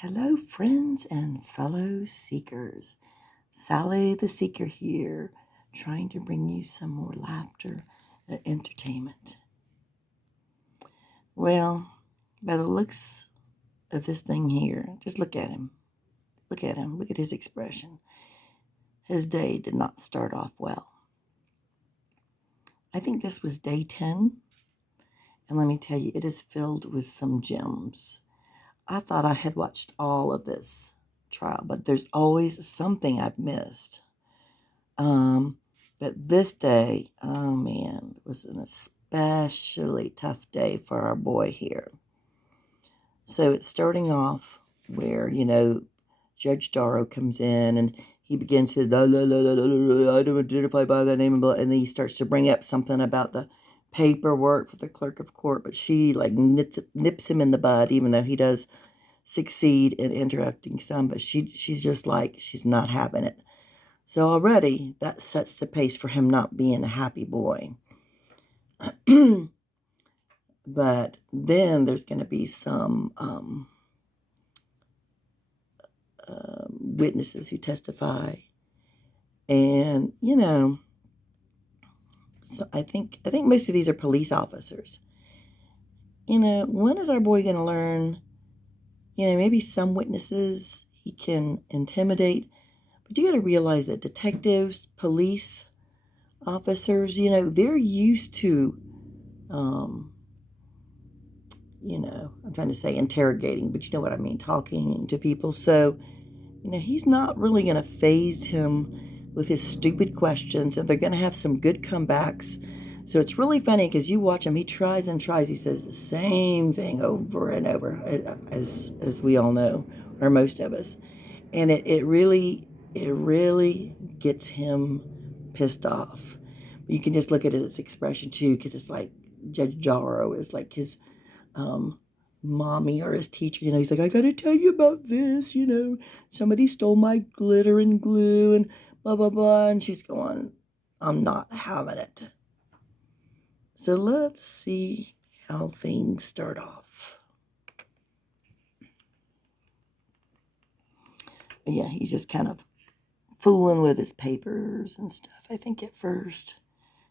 Hello, friends and fellow seekers. Sally the Seeker here, trying to bring you some more laughter and entertainment. Well, by the looks of this thing here, just look at him. Look at him. Look at his expression. His day did not start off well. I think this was day 10, and let me tell you, it is filled with some gems. I thought I had watched all of this trial, but there's always something I've missed. But this day, oh man, was an especially tough day for our boy here. So it's starting off where, Judge Darrow comes in and he begins his, I don't identify by that name, and then he starts to bring up something about the paperwork for the clerk of court, but she nips him in the bud, even though he does succeed in interrupting some, but she's just like, she's not having it. So already that sets the pace for him not being a happy boy. But then there's going to be some witnesses who testify, and so I think most of these are police officers. When is our boy going to learn? Maybe some witnesses he can intimidate, but you got to realize that detectives, police officers, they're used to, I'm trying to say interrogating, but you know what I mean, talking to people. So, he's not really going to faze him with his stupid questions, and they're going to have some good comebacks. So it's really funny because you watch him, he tries and tries. He says the same thing over and over, as we all know, or most of us. And it really gets him pissed off. You can just look at his expression too, because it's like Judge Darrow is like his mommy or his teacher. He's like, I got to tell you about this. Somebody stole my glitter and glue and blah, blah, blah. And she's going, I'm not having it. So let's see how things start off. Yeah, he's just kind of fooling with his papers and stuff. I think at first,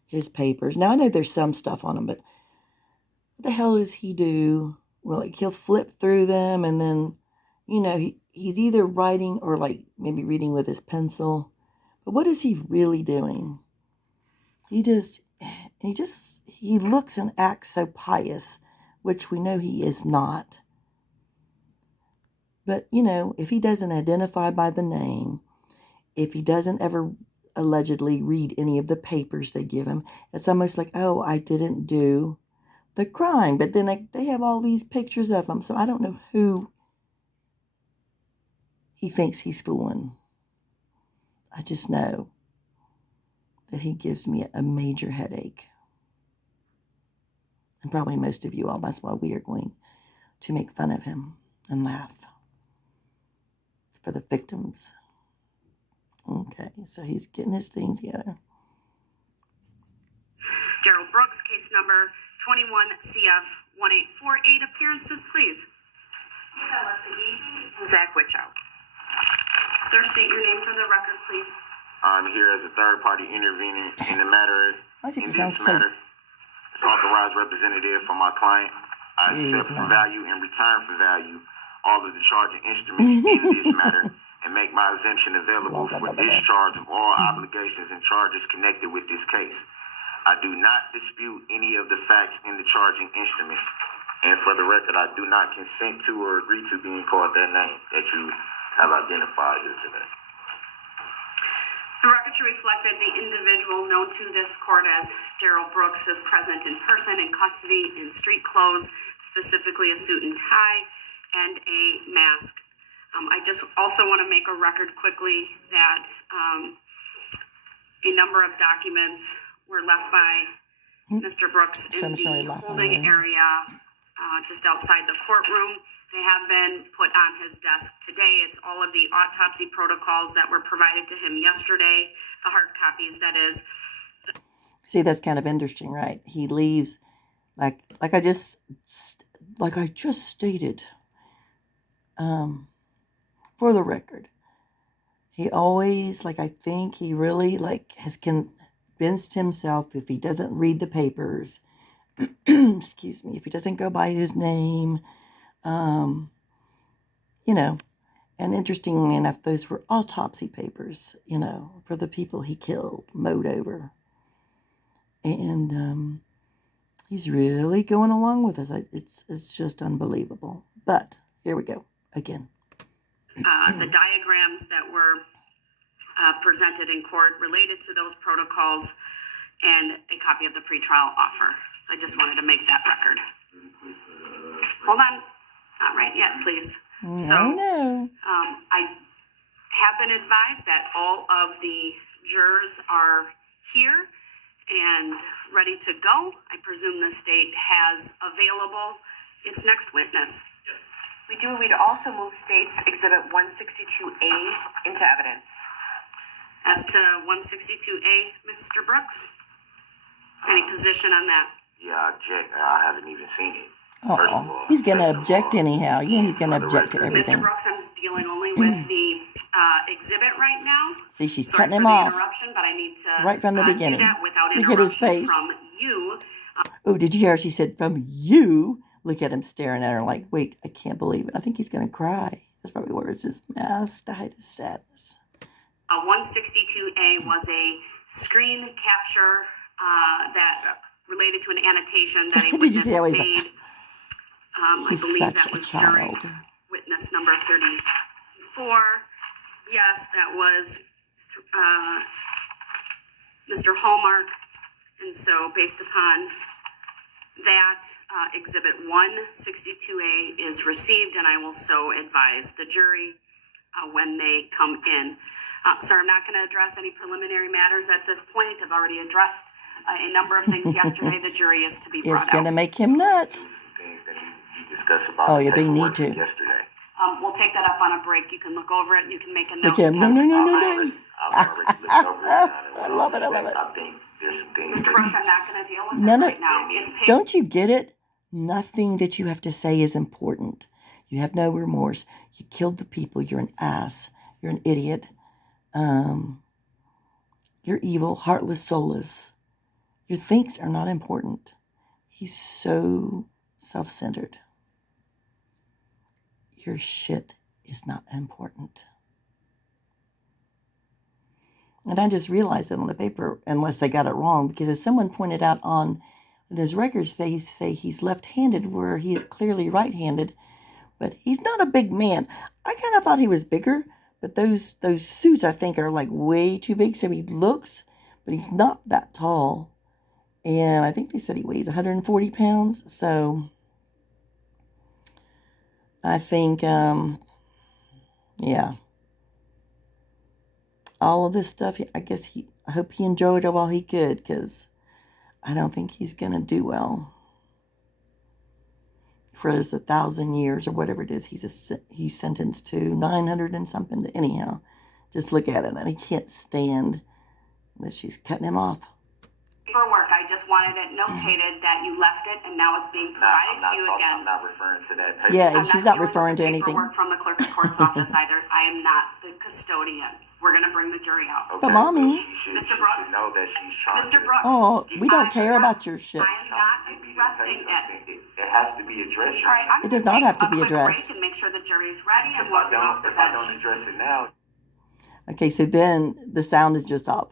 his papers. Now, I know there's some stuff on them, but what the hell does he do? Well, he'll flip through them, and then, he's either writing or, maybe reading with his pencil. But what is he really doing? He looks and acts so pious, which we know he is not. But, if he doesn't identify by the name, if he doesn't ever allegedly read any of the papers they give him, it's almost like, oh, I didn't do the crime. But then they have all these pictures of him, so I don't know who he thinks he's fooling. I just know that he gives me a major headache. And probably most of you all, that's why we are going to make fun of him and laugh for the victims. Okay, so he's getting his things together. Darrell Brooks, case number 21-CF-1848. Appearances, please. Zach Witchow. Sir, state your name for the record, please. I'm here as a third party intervening in the matter. As authorized representative for my client. I accept for value in return for value all of the charging instruments in this matter and make my exemption available for discharge of all obligations and charges connected with this case. I do not dispute any of the facts in the charging instruments. And for the record, I do not consent to or agree to being called that name that you have identified here today. The record should reflect that the individual known to this court as Darrell Brooks is present in person in custody in street clothes, specifically a suit and tie and a mask. I just also want to make a record quickly that a number of documents were left by Mr. Brooks in the holding area just outside the courtroom. They have been put on his desk today. It's all of the autopsy protocols that were provided to him yesterday, the hard copies, that is. See, that's kind of interesting, right? He leaves, like I just stated. for the record. He always, like, I think he really, like, has convinced himself if he doesn't read the papers, excuse me, if he doesn't go by his name, you know, and interestingly enough, those were autopsy papers, you know, for the people he killed, mowed over. And he's really going along with us. It's just unbelievable. But here we go again. The diagrams that were presented in court related to those protocols and a copy of the pretrial offer. So I just wanted to make that record. Hold on. Not right yet, please. So No. I have been advised that all of the jurors are here and ready to go. I presume the state has available its next witness. We do. We'd also move State's Exhibit 162A into evidence. As to 162A, Mr. Brooks, any position on that? Yeah, I object. I haven't even seen it. First of all, He's going to second of object all, anyhow. You know he's going to for the object to record, everything. Mr. Brooks, I'm just dealing only with the exhibit right now. See, she's Sorry cutting for him the off interruption, but I need to right from the beginning. do that without Look at his interruption face. from you. Oh, did you hear her? She said, from you. Look at him staring at her like, wait, I can't believe it. I think he's going to cry. That's probably where it's his mask to hide his sadness. 162A was a screen capture that related to an annotation that a Did you witness see how he's made. I He's believe such that a was during child. witness number 34. Yes, that was Mr. Hallmark. And so based upon that, Exhibit 162A is received, and I will so advise the jury when they come in. Sir, I'm not going to address any preliminary matters at this point. I've already addressed a number of things yesterday. The jury is to be brought It's going to out. make him nuts. Some things that you discussed about Oh, the yeah, they need paperwork to. yesterday. We'll take that up on a break. You can look over it. You can make a note. Look at him. No, pass no, it no, to no, my- no. I've already looked over it. I love it. I love it. I think there's some things. Mr. Brooks, I'm not going to deal with No, it no. right now. It's paid. Don't you get it? Nothing that you have to say is important. You have no remorse. You killed the people. You're an ass. You're an idiot. You're evil, heartless, soulless. Your things are not important. He's so self-centered. Your shit is not important. And I just realized that on the paper, unless they got it wrong, because as someone pointed out on his records, they say he's left-handed where he is clearly right-handed, but he's not a big man. I kind of thought he was bigger, but those suits I think are like way too big, so he looks, but he's not that tall. And I think they said he weighs 140 pounds, so I think, yeah. All of this stuff, I hope he enjoyed it while he could, because I don't think he's going to do well for his 1,000 years or whatever it is he's sentenced to, 900 and something. Anyhow, just look at it. And he can't stand that she's cutting him off. Paperwork. I just wanted it notated that you left it, and now it's being provided to you again. I'm not referring to that paper. Yeah, and I'm she's not dealing referring with to the anything. paperwork from the clerk of court's office either. I am not the custodian. We're going to bring the jury out. Okay, But Mommy- Mr. Brooks? You know that she's trying Mr. to. Brooks? Oh, we don't I'm care not- about your shit. I am not addressing it. It has to be addressed. All right, I'm It going does not have to take be a quick addressed. break and make sure the jury's ready, and If we'll I don't, the if I don't bench. address it now, Okay, so then the sound is just off.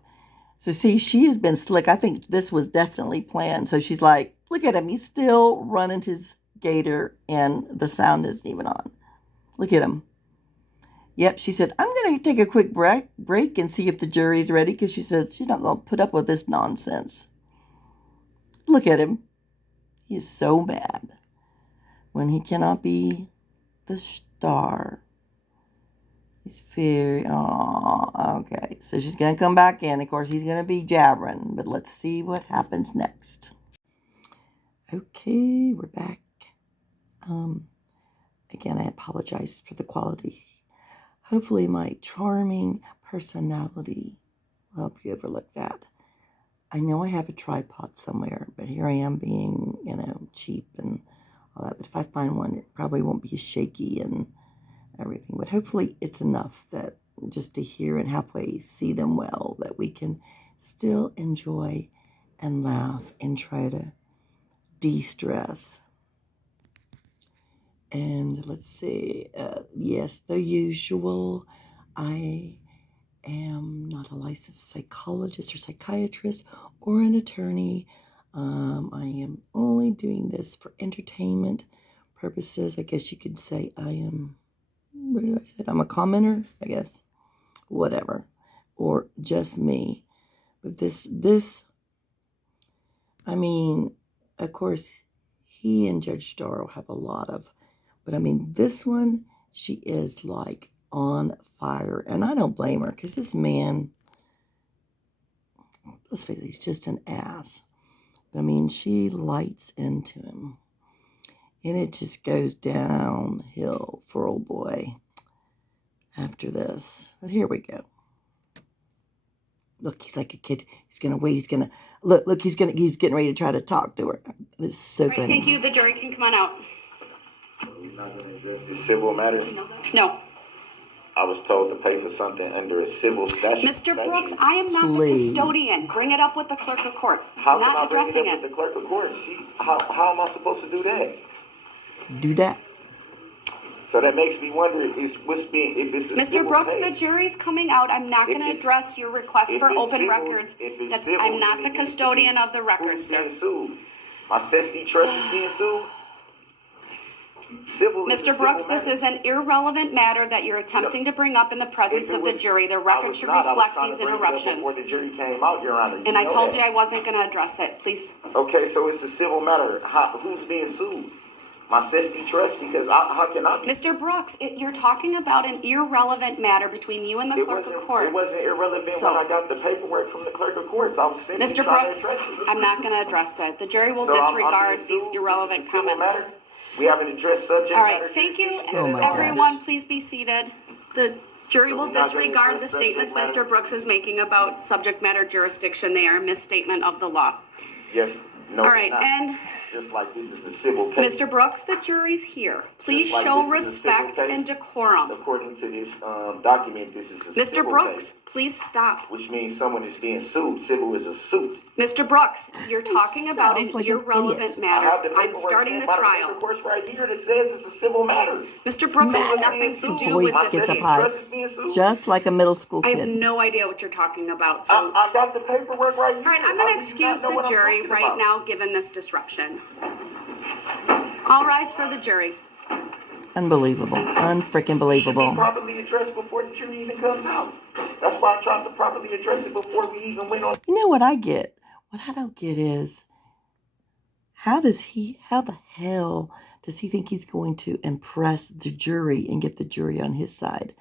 So see, she has been slick. I think this was definitely planned. So she's like, look at him. He's still running his gator and the sound isn't even on. Look at him. Yep, she said, I'm going to take a quick break and see if the jury's ready, because she said she's not going to put up with this nonsense. Look at him. He is so mad when he cannot be the star. He's very, okay. So she's going to come back in. Of course, he's going to be jabbering, but let's see what happens next. Okay, we're back. Again, I apologize for the quality. Hopefully my charming personality will help you overlook that. I know I have a tripod somewhere, but here I am being, cheap and all that. But if I find one, it probably won't be as shaky and everything. But hopefully it's enough that just to hear and halfway see them well, that we can still enjoy and laugh and try to de-stress. And let's see, yes, the usual. I am not a licensed psychologist or psychiatrist or an attorney. I am only doing this for entertainment purposes. I guess you could say I am, what did I say? I'm a commenter, I guess. Whatever. Or just me. But this, I mean, of course, he and Judge Darrell have a lot of, but I mean, this one, she is like on fire. And I don't blame her, because this man, let's face it, he's just an ass. I mean, she lights into him. And it just goes downhill for old boy after this. But here we go. Look, he's like a kid. He's going to wait. He's going to, look, he's getting ready to try to talk to her. It's so funny. Thank you. The jury can come on out. You're not going to address this civil matter? No. I was told to pay for something under a civil statute. Mr. Brooks, I am not the custodian. Bring it up with the clerk of court. How Not can I bring addressing it up with the clerk of court? How am I supposed to do that? Do that. So that makes me wonder if it's a Mr. civil Brooks, case. the jury's coming out. I'm not going to address your request if for it's open civil- records. if it's That's, civil, I'm not then the it needs to custodian be of the records, who's sir. being sued? My Sesame Trust is being sued? Civil is a Mr. civil Brooks, this matter. is an irrelevant matter that you're attempting to bring up in the presence If it of the was- jury. The I record was should not. I was reflect trying these to bring it up interruptions. before the jury came out, Your Honor. And I know told that. you I wasn't going to address it. Please. Okay, so it's a civil matter. Who's being sued? My Sesame Trust? Because how can I be? Mr. Brooks, you're talking about an irrelevant matter between you and the clerk of court. It wasn't irrelevant So- when I got the paperwork from the clerk of courts. I was simply Mr. trying Brooks, to address it. I'm not going to address it. The jury will So I'm disregard being these sued? irrelevant This is a civil comments. matter? We haven't addressed subject All right, matter thank you. jurisdiction Oh my yet? gosh. Everyone, please be seated. The jury So will we're not gonna disregard the address subject statements matter? Mr. Brooks is making about subject matter jurisdiction. They are a misstatement of the law. Yes. No. All right, they're not. and Just like this is a civil case. Mr. Brooks, the jury's here. Please Just like show this is a civil respect case. and decorum. According to this document, this is a Mr. civil Brooks, case, please stop. which means someone is being sued. Civil is a suit. Mr. Brooks, you're talking about an sounds like an irrelevant idiot. I matter. have the I'm paperwork starting sent the by the trial. paper course right here that says it's a civil matter. Mr. Brooks has Someone's nothing being to sued. do Voice with My this gets up Sesame case. high. Trust is being sued. Just like a middle school I have kid. no idea what you're talking about. So, I got the paperwork right here. all right, I'm How going do to you not excuse know the what I'm jury talking right about? now, given this disruption. All rise for the jury. Unbelievable. Unfreaking Should be believable. properly addressed before the jury even comes out. That's why I'm trying to properly address it before we even went on. You know what I get? What I don't get is, how the hell does he think he's going to impress the jury and get the jury on his side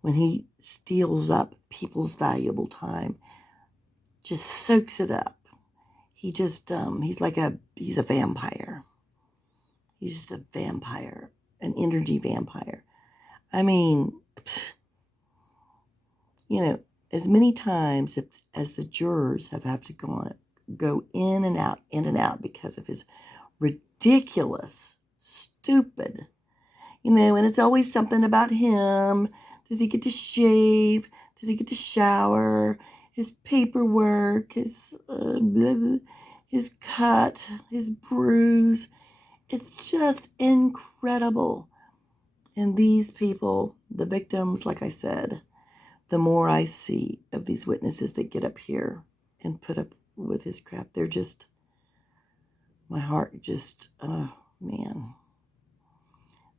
when he steals up people's valuable time, just soaks it up? He just, he's a vampire. He's just a vampire, an energy vampire. I mean, as many times as the jurors have to go in and out because of his ridiculous, stupid, and it's always something about him. Does he get to shave? Does he get to shower? His paperwork, his cut, his bruise. It's just incredible. And these people, the victims, like I said, the more I see of these witnesses that get up here and put up with his crap, they're just, my heart just, oh man,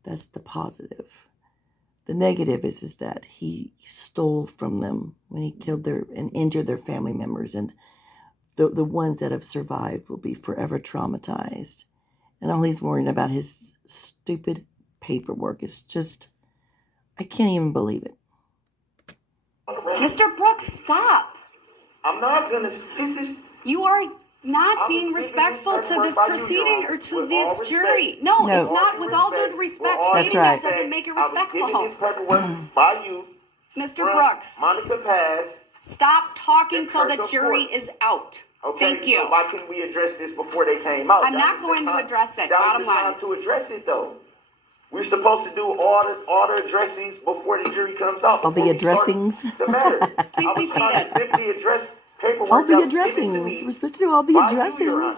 that's the positive. The negative is that he stole from them when he killed and injured their family members, and the ones that have survived will be forever traumatized. And all he's worrying about his stupid paperwork is just, I can't even believe it. Mr. Brooks, stop. I'm not gonna. You are not I being was given respectful this to this paperwork by you, proceeding Your or Honor. to With this all jury. respect. No, No. it's not. With all due respect, With all stating right. that doesn't make it I was given respectful. this paperwork by you. Mr. from Brooks, Monica Paz. stop talking The till the clerk of jury court. is out. Okay, Thank you. so why couldn't we address this before they came out? I'm That not was the going to time- address it. That Bottom was the line. time to address it, though. We're supposed to do all the addressings before the jury comes out. All the addressings. The matter. Please I be was trying to seated. simply address paperwork All the that was given to addressings. me We're supposed to do all the by you, Your addressings. Honor.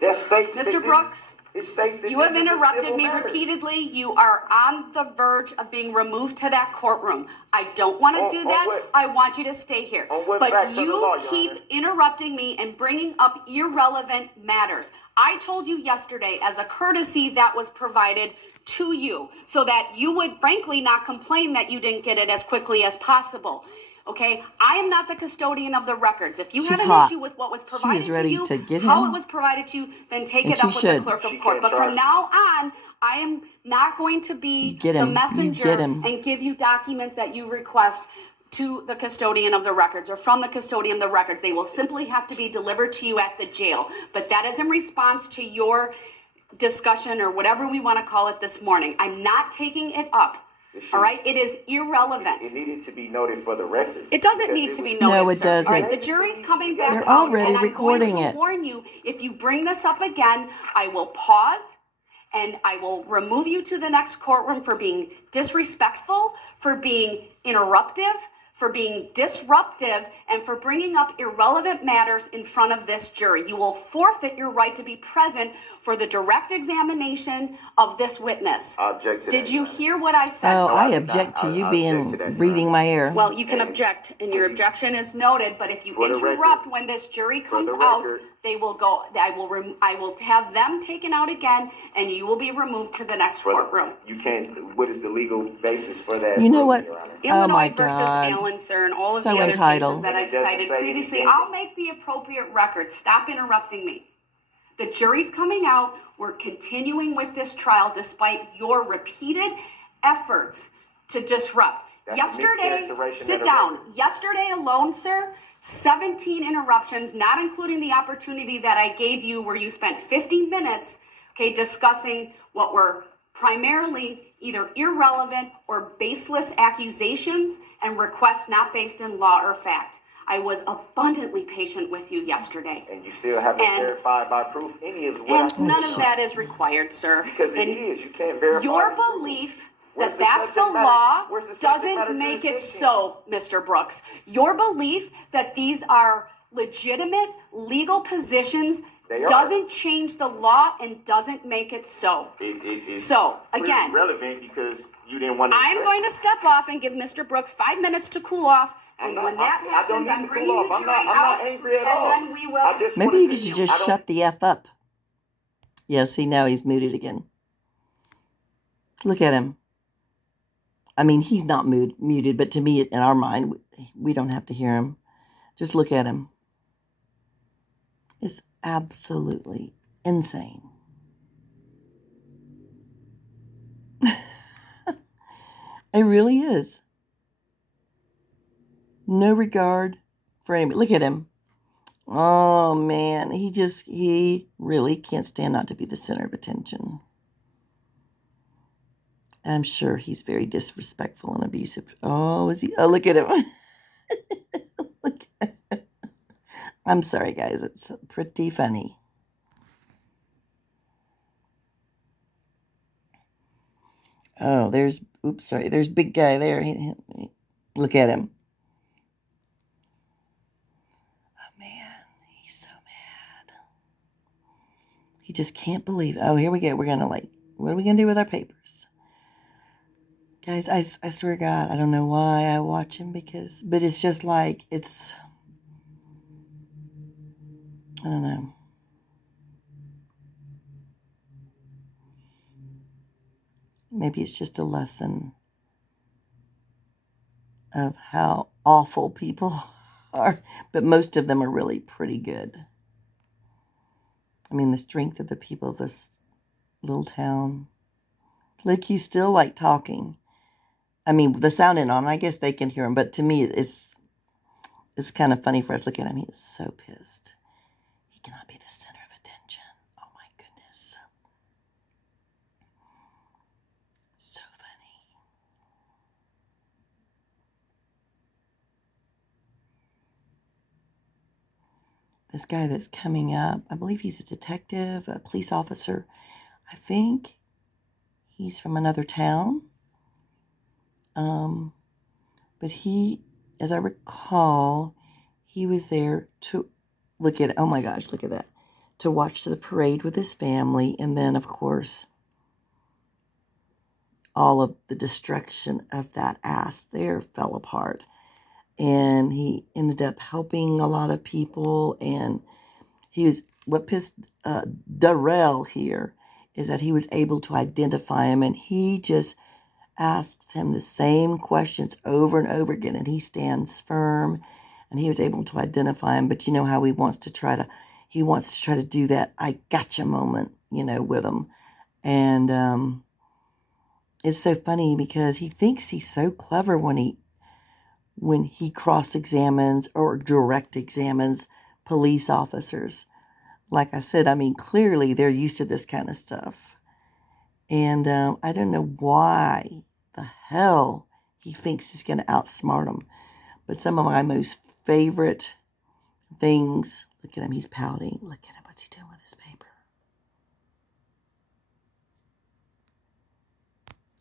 That states that Mr. Brooks, it states that you this have is a interrupted civil me matter. repeatedly. You are on the verge of being removed to that courtroom. I don't want to do On that. what? I want you to stay here. On what But facts of the you law, Your keep Honor? interrupting me and bringing up irrelevant matters. I told you yesterday, as a courtesy that was provided to you, so that you would frankly not complain that you didn't get it as quickly as possible. Okay, I am not the custodian of the records. If you She's have an hot. issue with what was She provided is to ready you, to get how him. it was provided to you, then take And it she up with should. the clerk of She court. can't But from charge now on, I am not going to be Get the him. You messenger get him. and give you documents that you request to the custodian of the records or from the custodian of the records. They will simply have to be delivered to you at the jail. But that is in response to your discussion or whatever we want to call it this morning. I'm not taking it up. All right, it is irrelevant. It needed to be noted for the record. It doesn't Because need it to be was- noted, No, it sir. doesn't. All right, the jury's coming back They're out, already and I'm recording going to it. warn you, if you bring this up again, I will pause and I will remove you to the next courtroom for being disrespectful, for being interruptive, for being disruptive, and for bringing up irrelevant matters in front of this jury. You will forfeit your right to be present for the direct examination of this witness. I object to Did that, you Your Honor. hear what I said, Oh, sir? I object to you I being object to that, Your breathing Honor. my air. Well, you can object, and your objection is noted, but if you For the interrupt record. when this jury For comes the out, record. they will go, I will have them taken out again, and you will be removed to the next courtroom. You can't. What is the legal basis for that? You know what? Your Honor? Oh my Illinois versus God. Allen, sir, and all of So the other entitled. cases that I've It doesn't cited say previously. anything. I'll make the appropriate record. Stop interrupting me. The jury's coming out. We're continuing with this trial despite your repeated efforts to disrupt. That's a Yesterday, mischaracterization sit of the down. record. Yesterday alone, sir, 17 interruptions, not including the opportunity that I gave you where you spent 50 minutes, okay, discussing what were primarily either irrelevant or baseless accusations and requests not based in law or fact. I was abundantly patient with you yesterday. And you still haven't And- verified by proof any of what I And said. none of that is required, sir. Because it And is. You can't verify. your the proof. belief Where's that the that's the subject matter? law Where's the subject matter doesn't make it jurisdiction? so, Mr. Brooks. Your belief that these are legitimate legal positions They are. doesn't change the law and doesn't make it so. It's So, clearly again, relevant because you didn't want to. I'm express going to it. step off and give Mr. Brooks 5 minutes to cool off. And when that I don't happens, need I'm to bringing cool the off. jury I'm out. not angry at all. And then we will. I just Maybe wanted you to- should I just don't- shut the F up. Yeah, see, now he's muted again. Look at him. I mean, he's not muted, but to me, in our mind, we don't have to hear him. Just look at him. It's absolutely insane. It really is. No regard for anybody. Look at him. Oh, man. He really can't stand not to be the center of attention. I'm sure he's very disrespectful and abusive. Oh, is he? Oh, look at him. Look at him. I'm sorry, guys. It's pretty funny. Oh, there's big guy there. Look at him. Oh, man. He's so mad. He just can't believe. Oh, here we go. We're going to what are we going to do with our papers? Guys, I swear to God, I don't know why I watch him but it's just I don't know. Maybe it's just a lesson of how awful people are, but most of them are really pretty good. I mean, the strength of the people of this little town. Look, he's still talking. I mean, the sound ain't on. I guess they can hear him, but to me, it's kind of funny for us. Look at him. He is so pissed. He cannot be the center of attention. Oh, my goodness. So funny. This guy that's coming up, I believe he's a detective, a police officer. I think He's from another town. But he, as I recall, he was there to look at, oh my gosh, look at that, to watch the parade with his family. And then, of course, all of the destruction of that ass there fell apart. And he ended up helping a lot of people. And what pissed Darrell here is that he was able to identify him, and he just asked him the same questions over and over again, and he stands firm, and he was able to identify him. But you know how he wants to try to do that I gotcha moment, with him. And it's so funny because he thinks he's so clever when he cross-examines or direct examines police officers. Like I said, I mean, clearly they're used to this kind of stuff. And I don't know why the hell he thinks he's going to outsmart him. But some of my most favorite things, look at him, he's pouting. Look at him, what's he doing with his paper?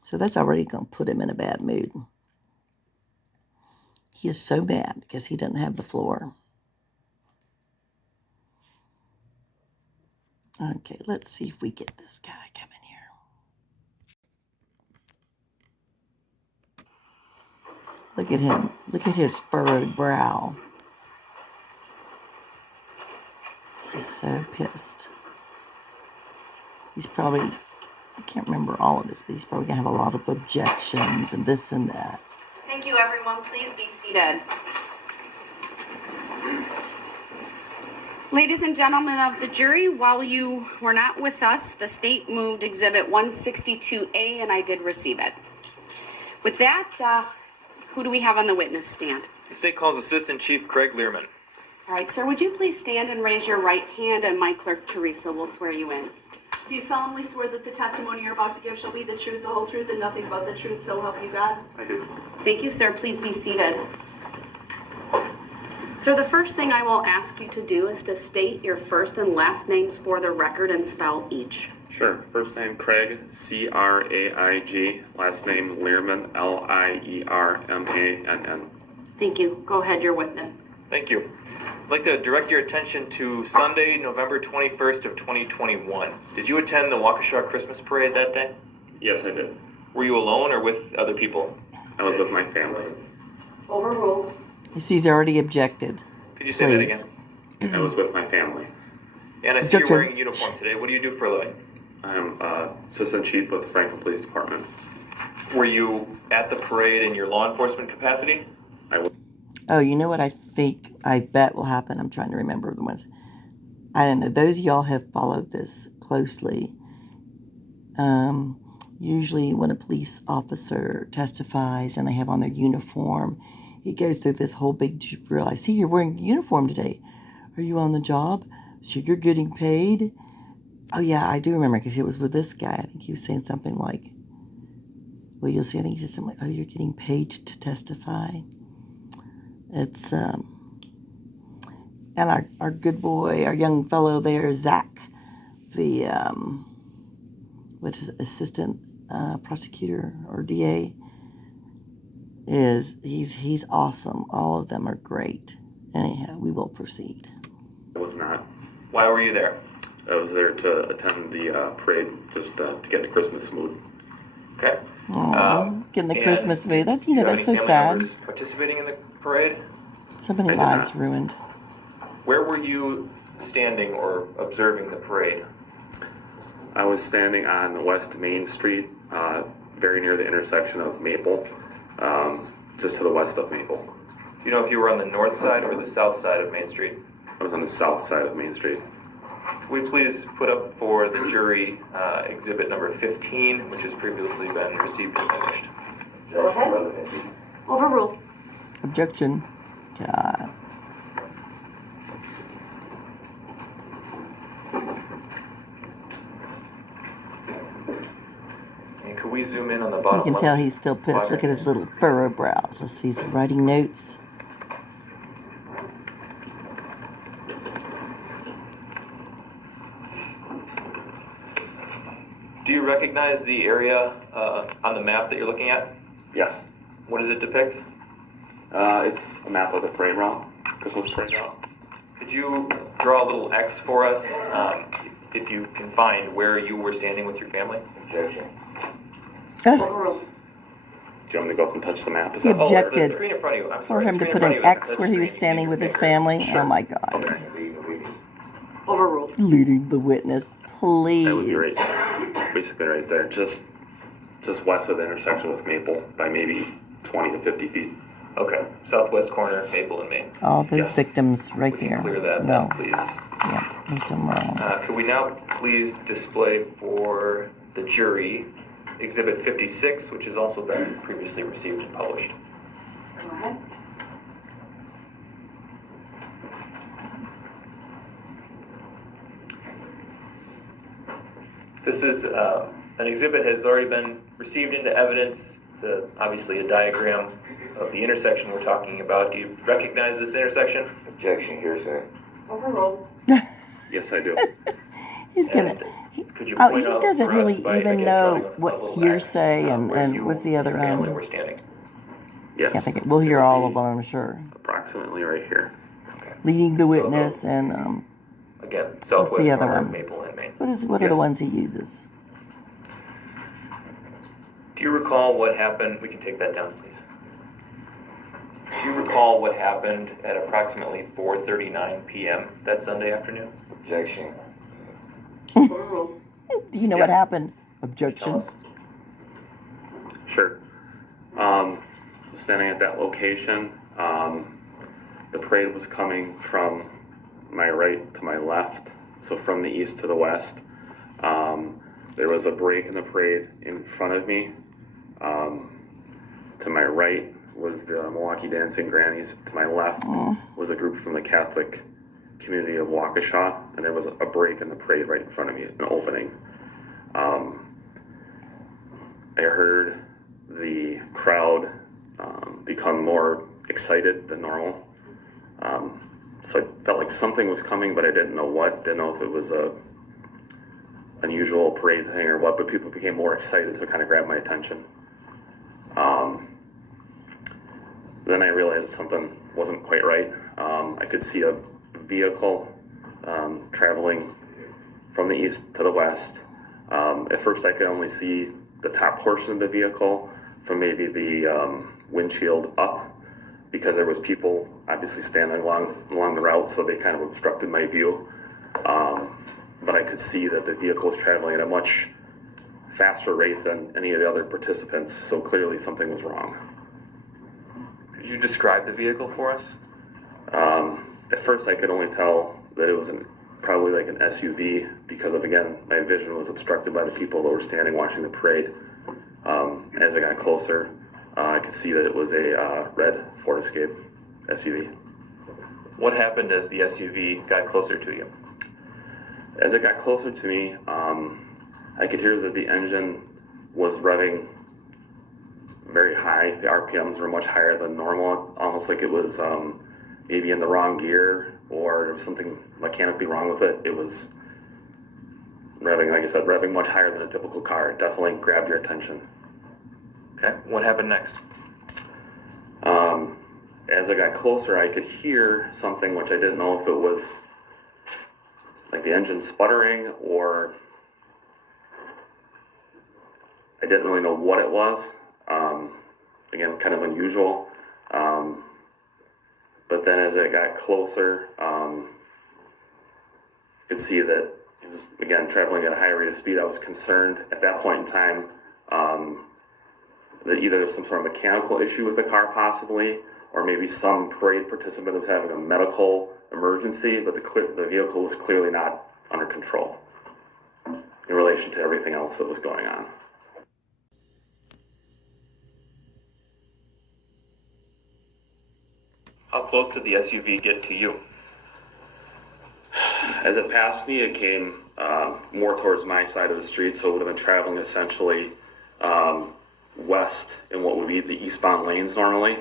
So that's already going to put him in a bad mood. He is so bad because he doesn't have the floor. Okay, let's see if we get this guy coming here. Look at him. Look at his furrowed brow. He's so pissed. He's probably, I can't remember all of this, but he's probably going to have a lot of objections and this and that. Thank you, everyone. Please be seated. Ladies and gentlemen of the jury, while you were not with us, the state moved Exhibit 162A, and I did receive it. With that, who do we have on the witness stand? The state calls Assistant Chief Craig Liermann. All right, sir, would you please stand and raise your right hand, and my clerk, Teresa, will swear you in. Do you solemnly swear that the testimony you're about to give shall be the truth, the whole truth, and nothing but the truth, so help you God? I do. Thank you, sir. Please be seated. Sir, the first thing I will ask you to do is to state your first and last names for the record and spell each. Sure. First name Craig, C-R-A-I-G. Last name Liermann, L-I-E-R-M-A-N-N. Thank you. Go ahead, your witness. Thank you. I'd like to direct your attention to Sunday, November 21st of 2021. Did you attend the Waukesha Christmas Parade that day? Yes, I did. Were you alone or with other people? I was with my family. Overruled. He's already objected. Could you say that again? I was with my family. And I see you're wearing a uniform today. What do you do for a living? I am Assistant Chief with the Franklin Police Department. Were you at the parade in your law enforcement capacity? I was. Oh, you know what I bet will happen? I'm trying to remember the ones. I don't know. Those of y'all have followed this closely. Usually when a police officer testifies and they have on their uniform, he goes through this whole big drill. I see you're wearing a uniform today. Are you on the job? So you're getting paid? Oh, yeah, I do remember because it was with this guy. I think he was saying something like, well, you'll see, I think he said something like, oh, you're getting paid to testify. It's, and our good boy, our young fellow there, Zach, the, which is assistant prosecutor or DA, he's awesome. All of them are great. Anyhow, we will proceed. I was not. Why were you there? I was there to attend the parade, just to get in the Christmas mood. Okay. Getting the and Christmas mood. That's do you have that's so any family sad. members participating in the parade? So many I did lives not. ruined. Where were you standing or observing the parade? I was standing on West Main Street, very near the intersection of Maple, just to the west of Maple. Do you know if you were on the north side or the south side of Main Street? I was on the south side of Main Street. Will you please put up for the jury exhibit number 15, which has previously been received and finished? Go ahead. Overruled. Objection. God. And could we zoom in on the bottom You can left? tell he's still pissed. Look at his little furrow brows. Let's see, he's writing notes. Do you recognize the area on the map that you're looking at? Yes. What does it depict? It's a map of the parade route, Christmas parade route. Could you draw a little X for us, if you can find where you were standing with your family? Objection. Overruled. Do you want me to go up and touch the map? Is He that objected. There's a screen in front of you. I'm For sorry, him to the screen in put front an of you. X Touch where he was screen. standing with his Finger. family. Oh my God. Okay. Overruled. Leading the witness, please. That would be right, basically right there, just west of the intersection with Maple by maybe 20 to 50 feet. Okay, southwest corner, Maple and Main. All those Yes. victims right We can there. clear that No, then, please. yeah, there's some wrong. Could we now please display for the jury Exhibit 56, which has also been previously received and published? Go ahead. This is an exhibit has already been received into evidence. It's obviously a diagram of the intersection we're talking about. Do you recognize this intersection? Objection, hearsay. Overruled. Yes, I do. He's gonna. And could you Oh, point he out doesn't for us really by, even again, know drawing a what little hearsay X, and where you what's the other and your family one? were standing? Yes. I think we'll hear all of them, I'm sure. Approximately right here. Okay. Leading the So, witness and Again, southwest the other corner, one? Maple and Main. what are the Yes. ones he uses? Do you recall what happened? We can take that down, please. Do you recall what happened at approximately 4:39 p.m. that Sunday afternoon? Objection. Overruled. Do you know what Yes. happened? Tell Objection. us. Sure. Standing at that location, the parade was coming from my right to my left, so from the east to the west. There was a break in the parade in front of me. To my right was the Milwaukee Dancing Grannies. To my left was a group from the Catholic community of Waukesha, and there was a break in the parade right in front of me, an opening. I heard the crowd become more excited than normal. So I felt like something was coming, but I didn't know what. Didn't know if it was a unusual parade thing or what, but people became more excited, so it kind of grabbed my attention. Then I realized something wasn't quite right. I could see a vehicle traveling from the east to the west. At first I could only see the top portion of the vehicle from maybe the windshield up, because there was people obviously standing along the route, so they kind of obstructed my view. But I could see that the vehicle was traveling at a much faster rate than any of the other participants, so clearly something was wrong. Could you describe the vehicle for us? At first I could only tell that it was probably like an SUV, because of, again, my vision was obstructed by the people that were standing watching the parade. As I got closer, I could see that it was a red Ford Escape SUV. What happened as the SUV got closer to you? As it got closer to me, I could hear that the engine was revving very high. The RPMs were much higher than normal, almost like it was maybe in the wrong gear, or there was something mechanically wrong with it. It was revving, like I said, revving much higher than a typical car. It definitely grabbed your attention. Okay, what happened next? As I got closer, I could hear something which I didn't know if it was like the engine sputtering, or I didn't really know what it was. Again, kind of unusual. But then as I got closer, I could see that it was, again, traveling at a high rate of speed. I was concerned at that point in time that either there's some sort of mechanical issue with the car possibly, or maybe some parade participant was having a medical emergency, but the vehicle was clearly not under control in relation to everything else that was going on. How close did the SUV get to you? As it passed me, it came more towards my side of the street, so it would have been traveling essentially west in what would be the eastbound lanes normally.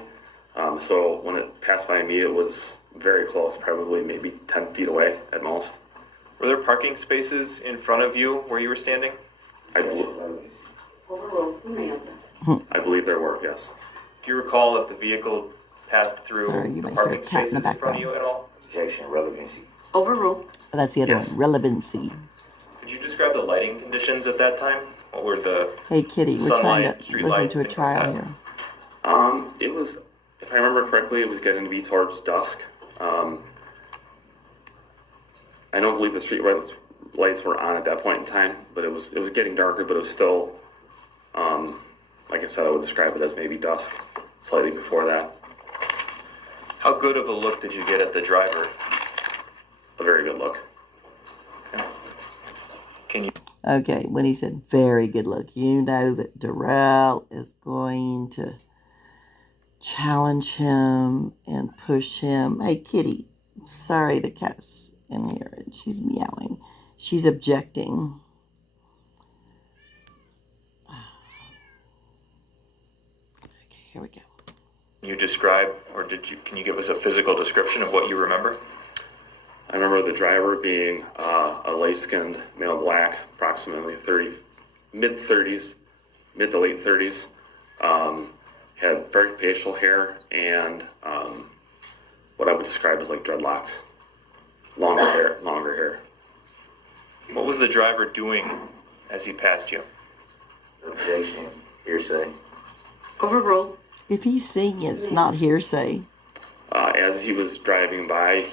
So when it passed by me, it was very close, probably maybe 10 feet away at most. Were there parking spaces in front of you where you were standing? Overruled. You may answer. I believe there were, yes. Do you recall if the vehicle passed through Sorry, you the might hear a parking cat in the spaces in front of background. you at all? Objection, relevancy. Overruled. Oh, that's the other Yes. one. Relevancy. Could you describe the lighting conditions at that time? What were the Hey, Kitty, we're trying sunlight, to street listen lights, to a things like trial that? here. It was, if I remember correctly, it was getting to be towards dusk. I don't believe the street lights were on at that point in time, but it was getting darker, but it was still, like I said, I would describe it as maybe dusk, slightly before that. How good of a look did you get at the driver? A very good look. Can you Okay, when he said very good look, you know that Darrell is going to challenge him and push him. Hey, Kitty, sorry, the cat's in here and she's meowing. She's objecting. Okay, here we go. describe, or can you give us a physical description of what you remember? I remember the driver being a light-skinned male black, approximately mid-30s, mid to late 30s. Had very facial hair and what I would describe as like dreadlocks. Longer hair. What was the driver doing as he passed you? Objection, hearsay. Overruled. If he's saying it's not hearsay. As he was driving by,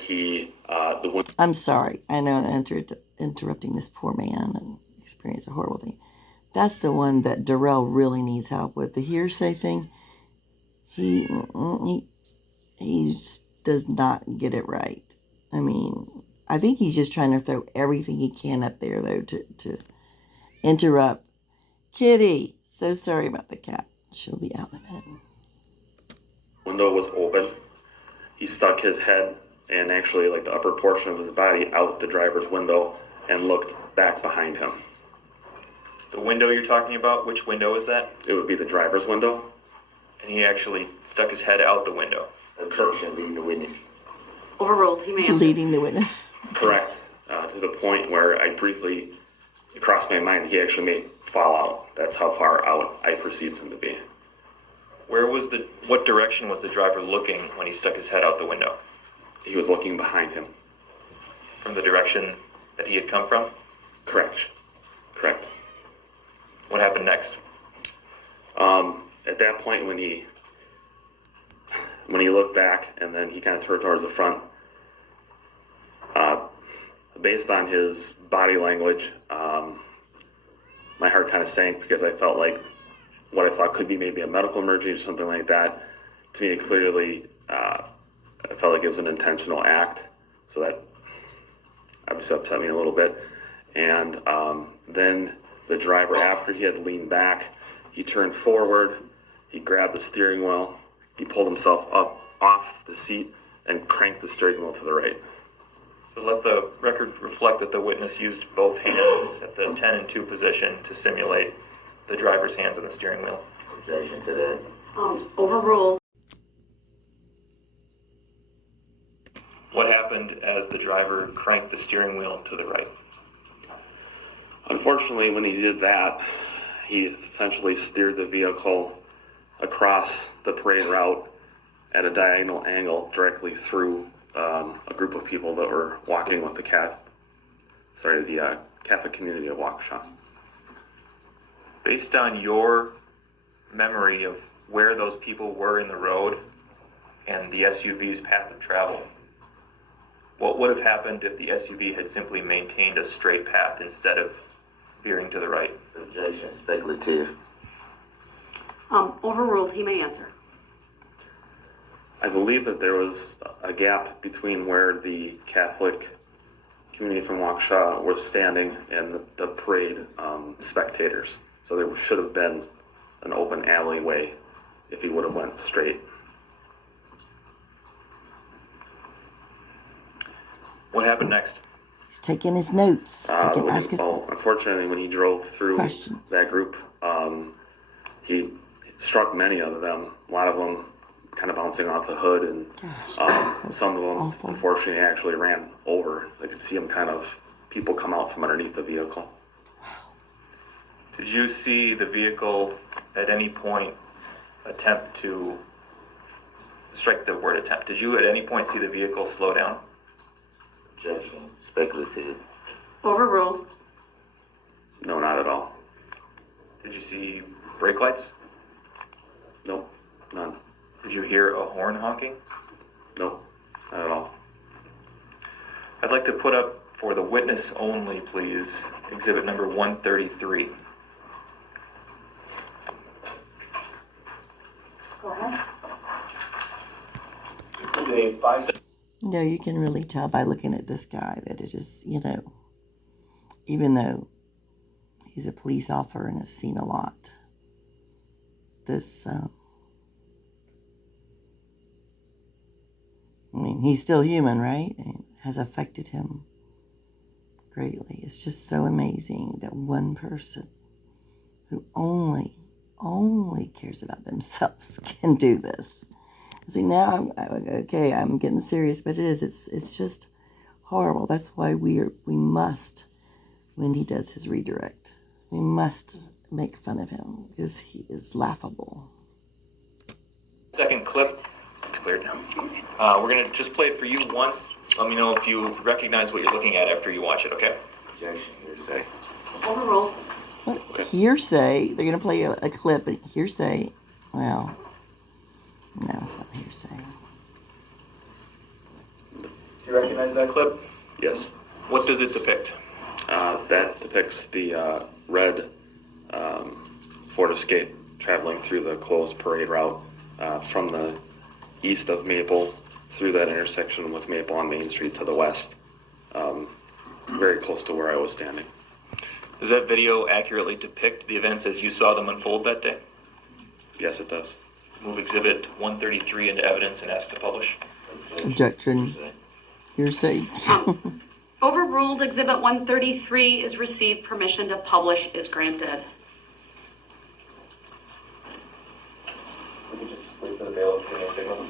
I'm sorry. I know I'm interrupting this poor man and experience a horrible thing. That's the one that Darrell really needs help with. The hearsay thing, he does not get it right. I mean, I think he's just trying to throw everything he can up there, though, to interrupt. Kitty, so sorry about the cat. She'll be out in a minute. Window was open. He stuck his head and actually like the upper portion of his body out the driver's window and looked back behind him. The window you're talking about, which window is that? It would be the driver's window. And he actually stuck his head out the window. Objection, leading the witness. Overruled. He may answer. Leading the witness. Correct. To the point where it crossed my mind he actually may fall out. That's how far out I perceived him to be. What direction was the driver looking when he stuck his head out the window? He was looking behind him. From the direction that he had come from? Correct. What happened next? At that point when he looked back and then he kind of turned towards the front, based on his body language, my heart kind of sank because I felt like what I thought could be maybe a medical emergency or something like that. To me, it clearly, I felt like it was an intentional act. So that obviously upset me a little bit. And then the driver, after he had leaned back, he turned forward, he grabbed the steering wheel, he pulled himself up off the seat and cranked the steering wheel to the right. So let the record reflect that the witness used both hands at the 10 and 2 position to simulate the driver's hands on the steering wheel. Objection to that. Overruled. What happened as the driver cranked the steering wheel to the right? Unfortunately, when he did that, he essentially steered the vehicle across the parade route at a diagonal angle directly through a group of people that were walking with the Catholic community of Waukesha. Based on your memory of where those people were in the road and the SUV's path of travel, what would have happened if the SUV had simply maintained a straight path instead of veering to the right? Objection, speculative. Overruled. He may answer. I believe that there was a gap between where the Catholic community from Waukesha were standing and the parade spectators. So there should have been an open alleyway if he would have went straight. What happened next? He's taking his notes. So he can ask his Unfortunately, when he drove through questions. that group, he struck many of them, a lot of them kind of bouncing off the hood, and some of them, awful. unfortunately, actually ran over. I could see them people come out from underneath the vehicle. Did you see the vehicle at any point attempt to strike the word attempt? Did you at any point see the vehicle slow down? Objection. Speculative. Overruled. No, not at all. Did you see brake lights? Nope, none. Did you hear a horn honking? Nope, not at all. I'd like to put up for the witness only, please, exhibit number 133. Go ahead. This is a 5-second. You know, you can really tell by looking at this guy that it is, you know, even though he's a police officer and has seen a lot, this, I mean, he's still human, right? And has affected him greatly. It's just so amazing that one person who only cares about themselves can do this. See, now I'm getting serious, but it's just horrible. That's why we must, when he does his redirect, we must make fun of him because he is laughable. Second clip. It's cleared now. We're going to just play it for you once. Let me know if you recognize what you're looking at after you watch it, okay? Objection. Hearsay. Overruled. What? Hearsay? They're going to play a clip, and hearsay, well, no, it's not hearsay. Do you recognize that clip? Yes. What does it depict? That depicts the red Ford Escape traveling through the closed parade route from the east of Maple through that intersection with Maple on Main Street to the west, very close to where I was standing. Does that video accurately depict the events as you saw them unfold that day? Yes, it does. Move exhibit 133 into evidence and ask to publish. Objection. Hearsay. Overruled. Exhibit 133 is received. Permission to publish is granted. We can just wait for the bailiff to give me a signal.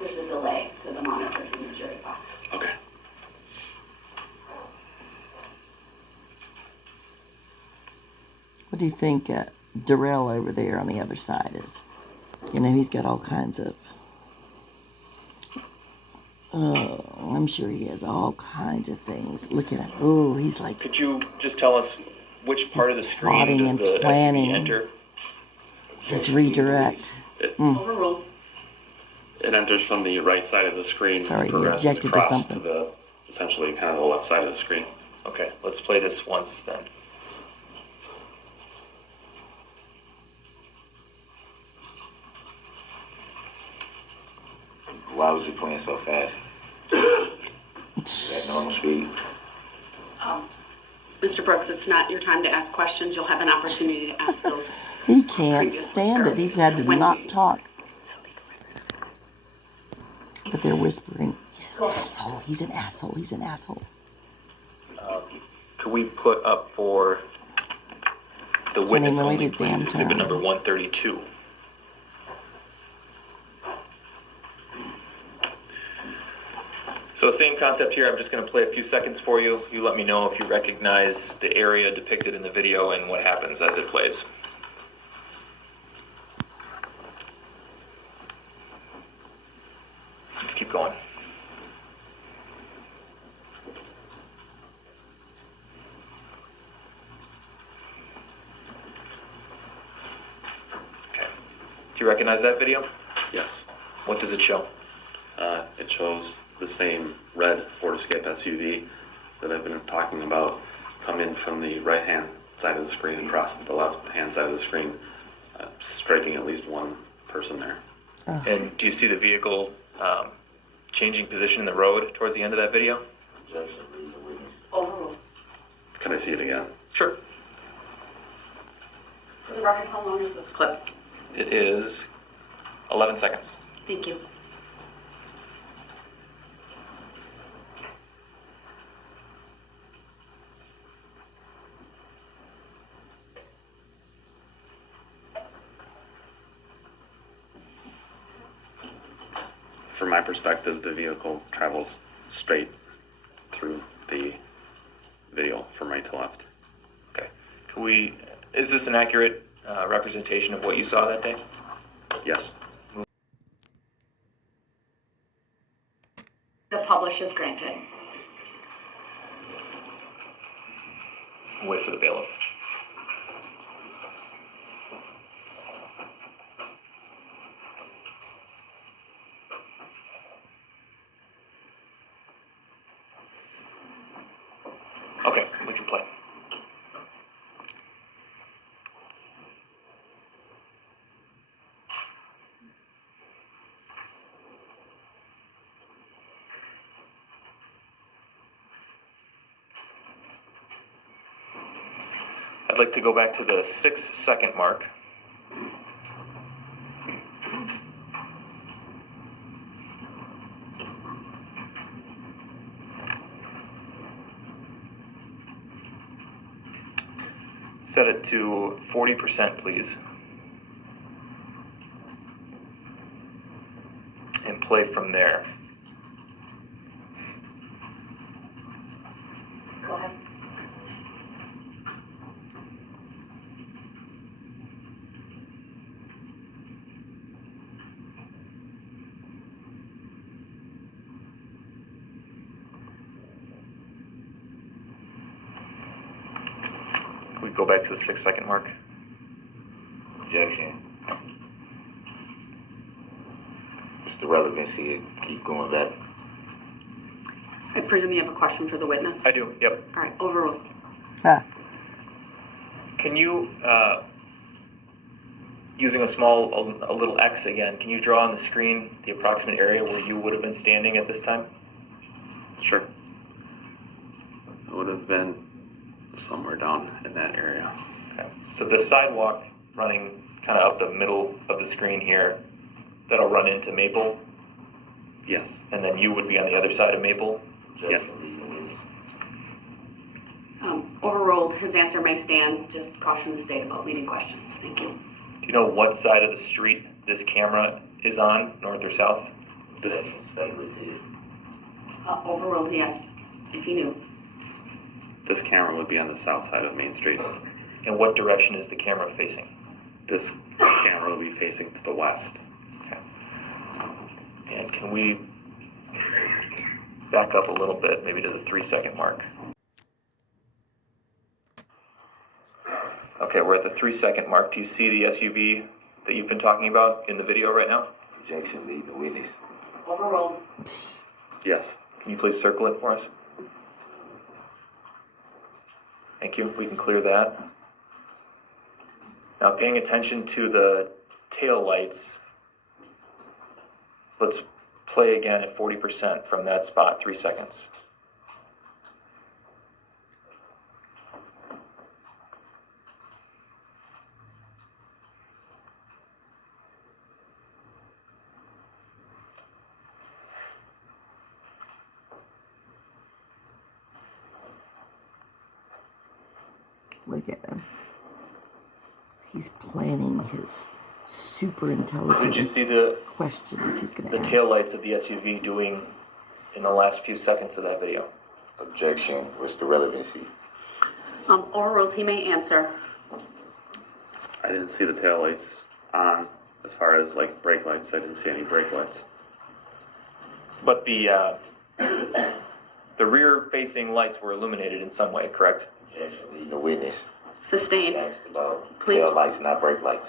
There's a delay, so the monitor's in the jury box. Okay. What do you think Darrell over there on the other side is? You know, he's got all kinds of... Oh, I'm sure he has all kinds of things. Look at him. Oh, he's like... Could you just tell us which part of the screen plotting does and the planning. SUV enter? his redirect. Overruled. It enters from the right side of the screen, Sorry, you progresses objected to across something. to the, essentially kind of the left side of the screen. Okay, let's play this once then. Why was he playing so fast? Is that normal speed? Mr. Brooks, it's not your time to ask questions. You'll have an opportunity to ask those. He can't Previous- stand it. He's had to when not we- talk. But they're whispering, he's Go an ahead. asshole, he's an asshole, he's an asshole. Could we put up for the witness even wait only, his please, damn exhibit turn. number 132? So same concept here. I'm just going to play a few seconds for you. You let me know if you recognize the area depicted in the video and what happens as it plays. Let's keep going. Okay. Do you recognize that video? Yes. What does it show? It shows the same red Ford Escape SUV that I've been talking about come in from the right-hand side of the screen across to the left-hand side of the screen, striking at least one person there. And do you see the vehicle changing position in the road towards the end of that video? Overruled. Can I see it again? Sure. For the record, how long is this clip? It is 11 seconds. Thank you. From my perspective, the vehicle travels straight through the video from right to left. Okay. Is this an accurate representation of what you saw that day? Yes. The publish is granted. Wait for the bailiff. Okay, we can play. I'd like to go back to the 6-second mark. Set it to 40%, please. And play from there. Go ahead. We go back to the 6-second mark. Objection. What's the relevancy? Keep going back. I presume you have a question for the witness? I do, yep. All right, overruled. Ah, Can you, using a little X again, can you draw on the screen the approximate area where you would have been standing at this time? Sure. I would have been somewhere down in that area. Okay. So the sidewalk running kind of up the middle of the screen here, that'll run into Maple, Yes. and then you would be on the other side of Maple? Yeah. Overruled, his answer may stand, just caution the state about leading questions. Thank you. Do you know what side of the street this camera is on, north or south? This, Overruled, he asked if he knew. this camera would be on the south side of Main Street. And what direction is the camera facing? This camera will be facing to the west. Okay. And can we back up a little bit, maybe to the 3-second mark? Okay, we're at the 3-second mark. Do you see the SUV that you've been talking about in the video right now? Objection, lead the witness. Overruled. Yes. Can you please circle it for us? Thank you. We can clear that. Now, paying attention to the tail lights, let's play again at 40% from that spot, 3 seconds. look at him. He's planning his super intelligent Did you see the questions he's going to ask. taillights of the SUV doing in the last few seconds of that video? Objection. What's the relevancy? Overruled, he may answer. I didn't see the tail lights on. As far as like brake lights, I didn't see any brake lights. But the rear-facing lights were illuminated in some way, correct? Objection. Lead the witness. Sustained. Asked about Please. tail lights, not brake lights.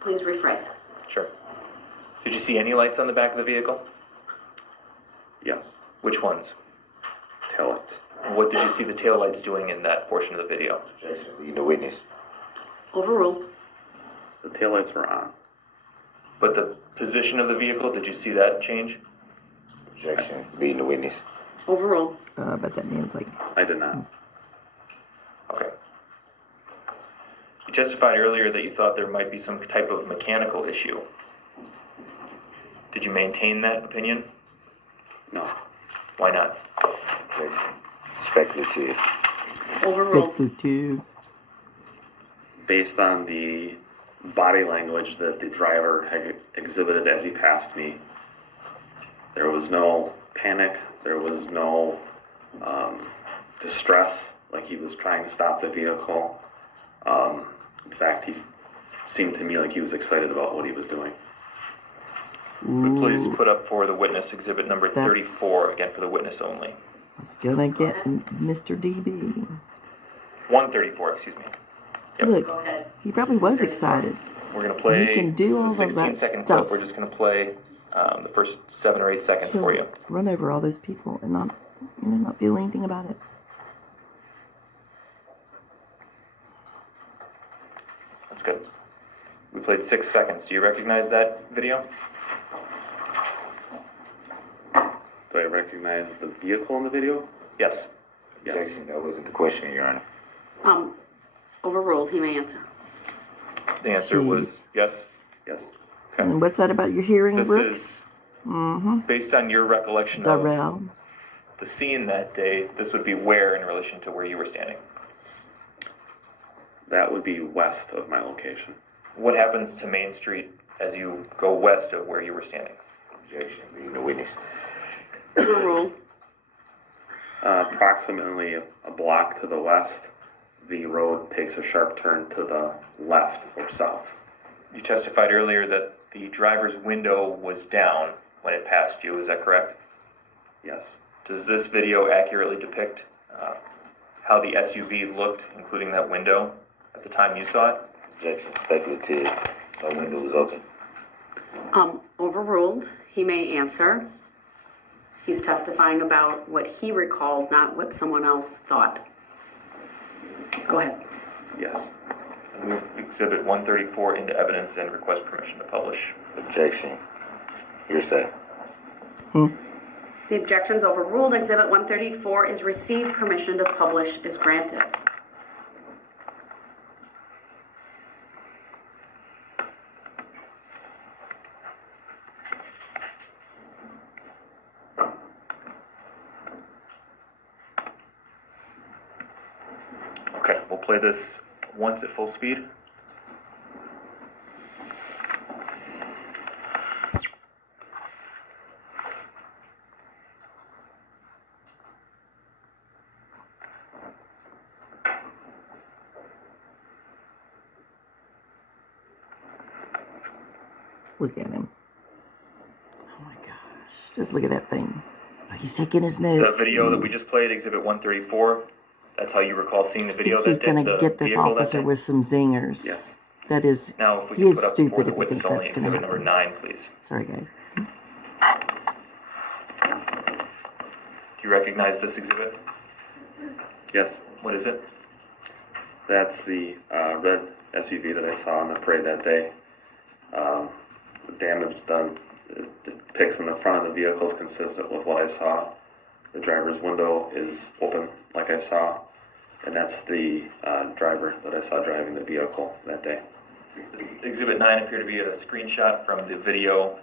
Please rephrase. Sure. Did you see any lights on the back of the vehicle? Yes. Which ones? Tail lights. And what did you see the taillights doing in that portion of the video? Objection. Lead the witness. Overruled. The tail lights were on. But the position of the vehicle, did you see that change? Objection. Lead the witness. Overruled. But that means like I did not. Okay. You testified earlier that you thought there might be some type of mechanical issue. Did you maintain that opinion? No. Why not? Objection. Speculative. Overruled. speculative. Based on the body language that the driver had exhibited as he passed me, there was no panic, there was no distress, like he was trying to stop the vehicle. In fact, he seemed to me like he was excited about what he was doing. Would please put up for the witness exhibit number 34, again for the witness only. It's gonna get Mr. DB. 134, excuse me. Yep. Look, he probably was excited. We're going to play, He can do this all is a of that 16-second stuff. clip. We're just going to play the first 7 or 8 seconds for you. Run over all those people and not feel anything about it. That's good. We played 6 seconds. Do you recognize that video? Do I recognize the vehicle in the video? Yes. Yes. Objection, that wasn't the question, Your Honor. Overruled, he may answer. The answer was yes. Yes. Okay. And what's that about your hearing, This Brooks? is based on your recollection Darrell. of the scene that day. This would be where in relation to where you were standing? That would be west of my location. What happens to Main Street as you go west of where you were standing? Objection, being the witness. Overruled. Approximately a block to the west, the road takes a sharp turn to the left or south. You testified earlier that the driver's window was down when it passed you. Is that correct? Yes. Does this video accurately depict how the SUV looked, including that window, at the time you saw it? Objection, speculative. No window was open. Overruled, he may answer. He's testifying about what he recalled, not what someone else thought. Go ahead. Yes. I move Exhibit 134 into evidence and request permission to publish. Objection. Hearsay. The objection's overruled. Exhibit 134 is received. Permission to publish is granted. Okay, we'll play this once at full speed. Look at him. Oh my gosh. Just look at that thing. He's taking his notes. The video that we just played, Exhibit 134, that's how you recall seeing the video Thinks that he's going the to get this vehicle that officer day? with some zingers. Yes. That is, Now, if we he can is put up for stupid the if he witness thinks only, that's going to Exhibit happen. number 9, please. Sorry, guys. Do you recognize this exhibit? Yes. What is it? That's the red SUV that I saw on the parade that day. The damage done depicts in the front of the vehicle is consistent with what I saw. The driver's window is open, like I saw, and that's the driver that I saw driving the vehicle that day. Does Exhibit 9 appear to be a screenshot from the video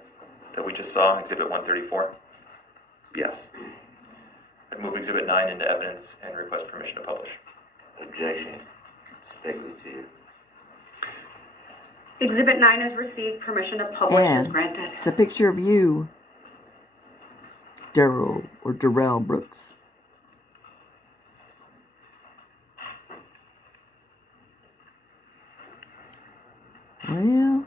that we just saw, Exhibit 134? Yes. I'd move Exhibit 9 into evidence and request permission to publish. Objection, speculative. Exhibit 9 is received. Permission to publish is And granted. it's a picture of you, Darrell Brooks. Well,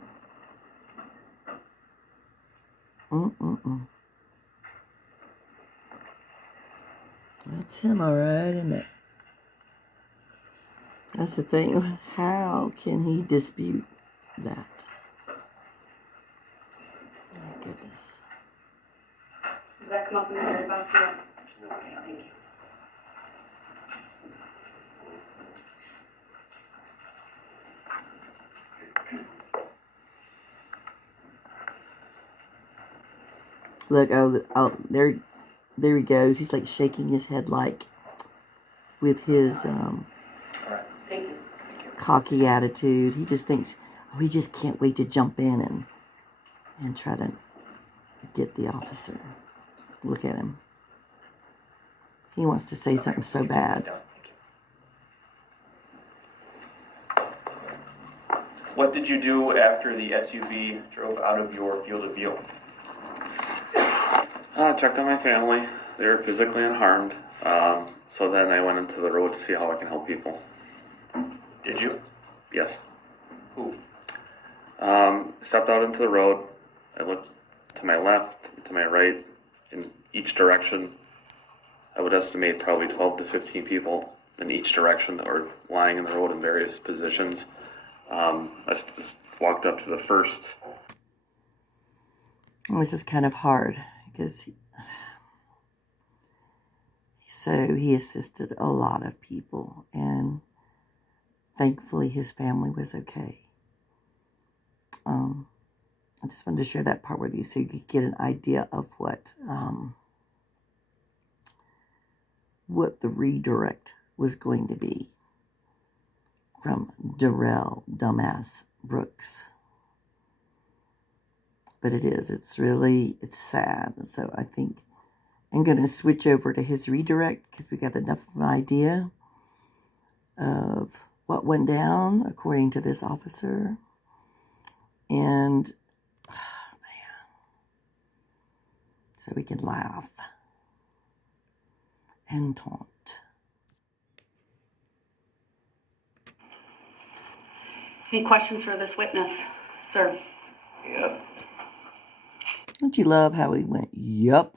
that's him, all right, isn't it? That's the thing. How can he dispute that? My goodness. Does that come up in the jury box yet? Okay, thank you. Look, oh, there he goes. He's like shaking his head, like with his All right. Thank you. cocky attitude. He just thinks, oh, he just can't wait to jump in and try to get the officer. Look at him. He wants to say something so bad. Down. Thank you. What did you do after the SUV drove out of your field of view? Checked on my family. They were physically unharmed. So then I went into the road to see how I can help people. Did you? Yes. Who? Stepped out into the road. I looked to my left, to my right, in each direction. I would estimate probably 12 to 15 people in each direction that were lying in the road in various positions. I just walked up to the first. This is kind of hard because he assisted a lot of people, and thankfully his family was okay. I just wanted to share that part with you so you could get an idea of what the redirect was going to be from Darrell "Dumbass" Brooks. But it's sad. So I think I'm going to switch over to his redirect because we got enough of an idea of what went down according to this officer. And, man, so we can laugh and taunt. Any questions for this witness, sir? Yep. Don't you love how he went, yup?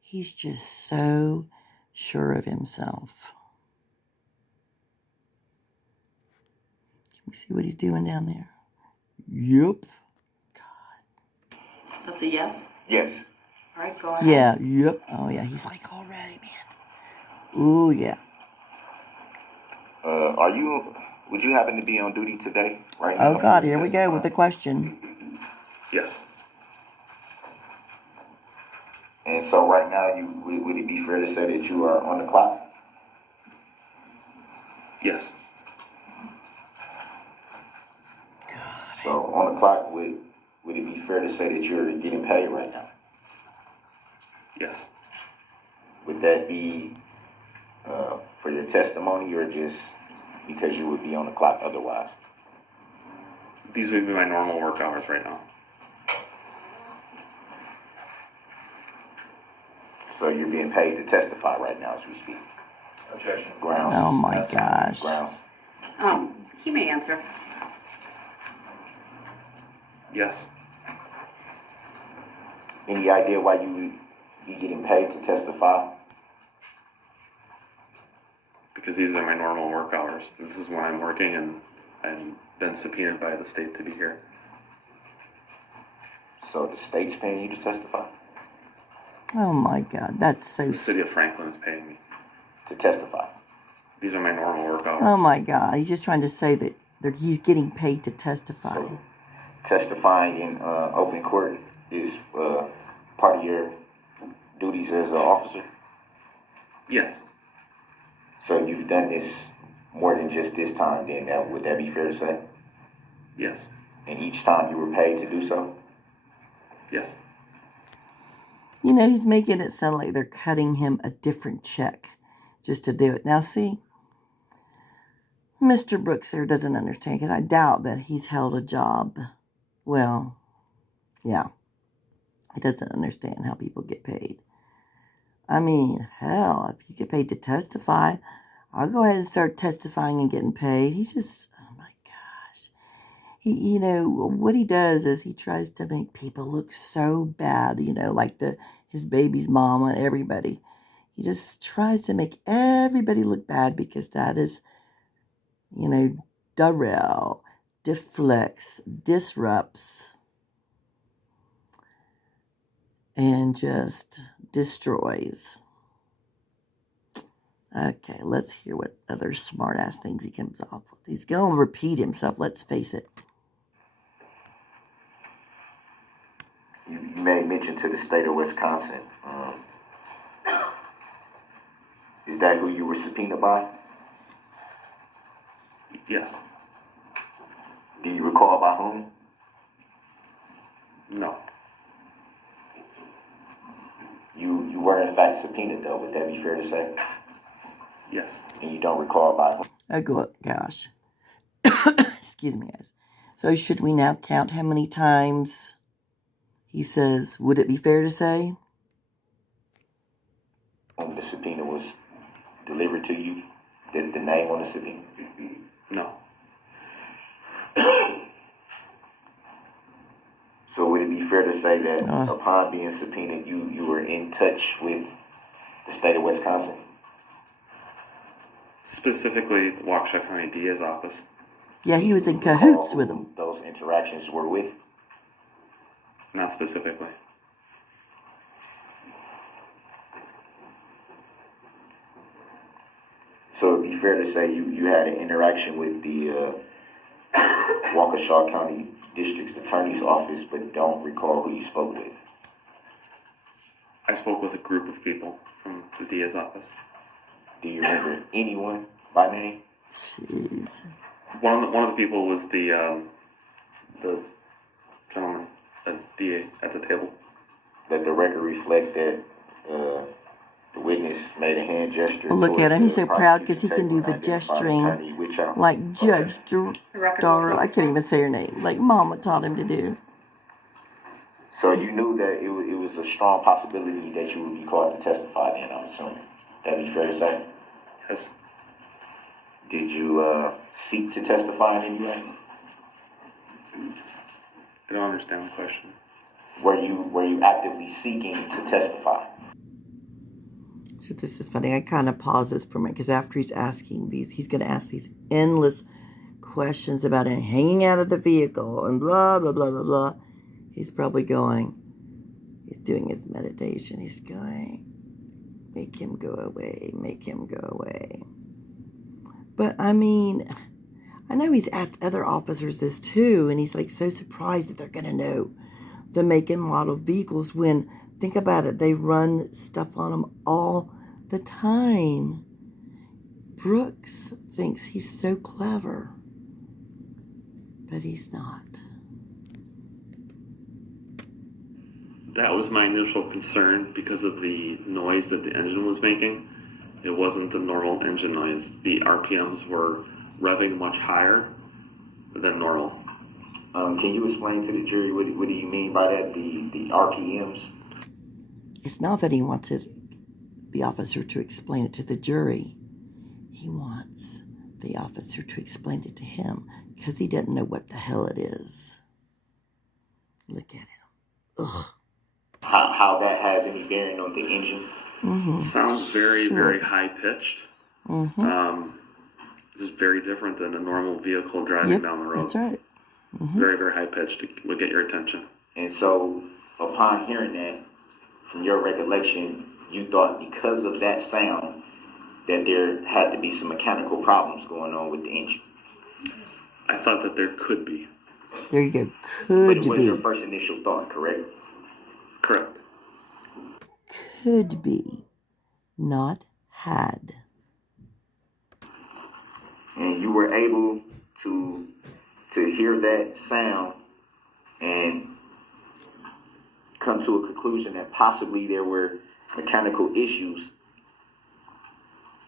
He's just so sure of himself. Can we see what he's doing down there? Yup. That's a yes? Yes. All right, go ahead. Yeah, yep. Oh, yeah, he's like, already, man. Ooh, yeah. Would you happen to be on duty today, right now? Oh, God, here we go with the question. Yes. And so right now, would it be fair to say that you are on the clock? Yes. So on the clock, would it be fair to say that you're getting paid right now? Yes. Would that be for your testimony or just because you would be on the clock otherwise? These would be my normal work hours right now. So you're being paid to testify right now as we speak? Objection. Grounds. Oh, my gosh. Grounds. He may answer. Yes. Any idea why you would be getting paid to testify? Because these are my normal work hours. This is when I'm working, and I've been subpoenaed by the state to be here. So the state's paying you to testify? Oh, my God, that's so The city of Franklin is paying me. To testify? These are my normal work hours. Oh, my God. He's just trying to say that he's getting paid to testify. So testifying in open court is part of your duties as an officer? Yes. So you've done this more than just this time, then would that be fair to say? Yes. And each time you were paid to do so? Yes. You know, he's making it sound like they're cutting him a different check just to do it. Now, see, Mr. Brooks there doesn't understand because I doubt that he's held a job. Well, yeah, he doesn't understand how people get paid. I mean, hell, if you get paid to testify, I'll go ahead and start testifying and getting paid. He's just, oh my gosh. What he does is he tries to make people look so bad, like his baby's mama and everybody. He just tries to make everybody look bad because that is, Darrell deflects, disrupts, and just destroys. Okay, let's hear what other smart-ass things he comes off with. He's going to repeat himself, let's face it. You made mention to the state of Wisconsin. Is that who you were subpoenaed by? Yes. Do you recall by whom? No. You were in fact subpoenaed though, would that be fair to say? Yes. And you don't recall by whom? Oh, gosh. Excuse me, guys. So should we now count how many times he says, would it be fair to say? The subpoena was delivered to you? The name on the subpoena? No. So would it be fair to say that upon being subpoenaed, you were in touch with the state of Wisconsin? Specifically, the Waukesha County DA's office. Yeah, he was in cahoots with them. Those interactions were with? Not specifically. So it'd be fair to say you had an interaction with the Waukesha County District Attorney's office, but don't recall who you spoke with? I spoke with a group of people from the DA's office. Do you remember anyone by name? Jeez. One of the people was the gentleman, the DA at the table. Let the record reflect that the witness made a hand gesture. Well, look at him. He's so towards proud because he can do the identified gesturing Attorney Witchow. like Judge record Darrell. was I can't even say her name. Like Mama taught him to do. So you knew that it was a strong possibility that you would be called to testify then, I'm assuming. That'd be fair to say? Yes. Did you seek to testify in any way? I don't understand the question. Were you actively seeking to testify? So this is funny. I kind of pause this for a minute because after he's asking these, he's going to ask these endless questions about him hanging out of the vehicle and blah, blah, blah, blah, blah. He's probably going, he's doing his meditation. He's going, make him go away, make him go away. But I mean, I know he's asked other officers this too, and he's like so surprised that they're going to know the make and model vehicles when, think about it, they run stuff on them all the time. Brooks thinks he's so clever, but he's not. That was my initial concern because of the noise that the engine was making. It wasn't the normal engine noise. The RPMs were revving much higher than normal. Can you explain to the jury what do you mean by that, the RPMs? It's not that he wanted the officer to explain it to the jury. He wants the officer to explain it to him because he doesn't know what the hell it is. Look at him. Ugh. How that has any bearing on the engine? Mm-hmm. It sounds very, very high pitched. Mm-hmm. This is very different than a normal vehicle driving down the road. That's right. Mm-hmm. Very, very high pitched. It would get your attention. And so, upon hearing that, from your recollection, you thought because of that sound that there had to be some mechanical problems going on with the engine. I thought that there could be. There you go. But Could it was be. your first initial thought, correct? Correct. Could be. Not had. And you were able to hear that sound and come to a conclusion that possibly there were mechanical issues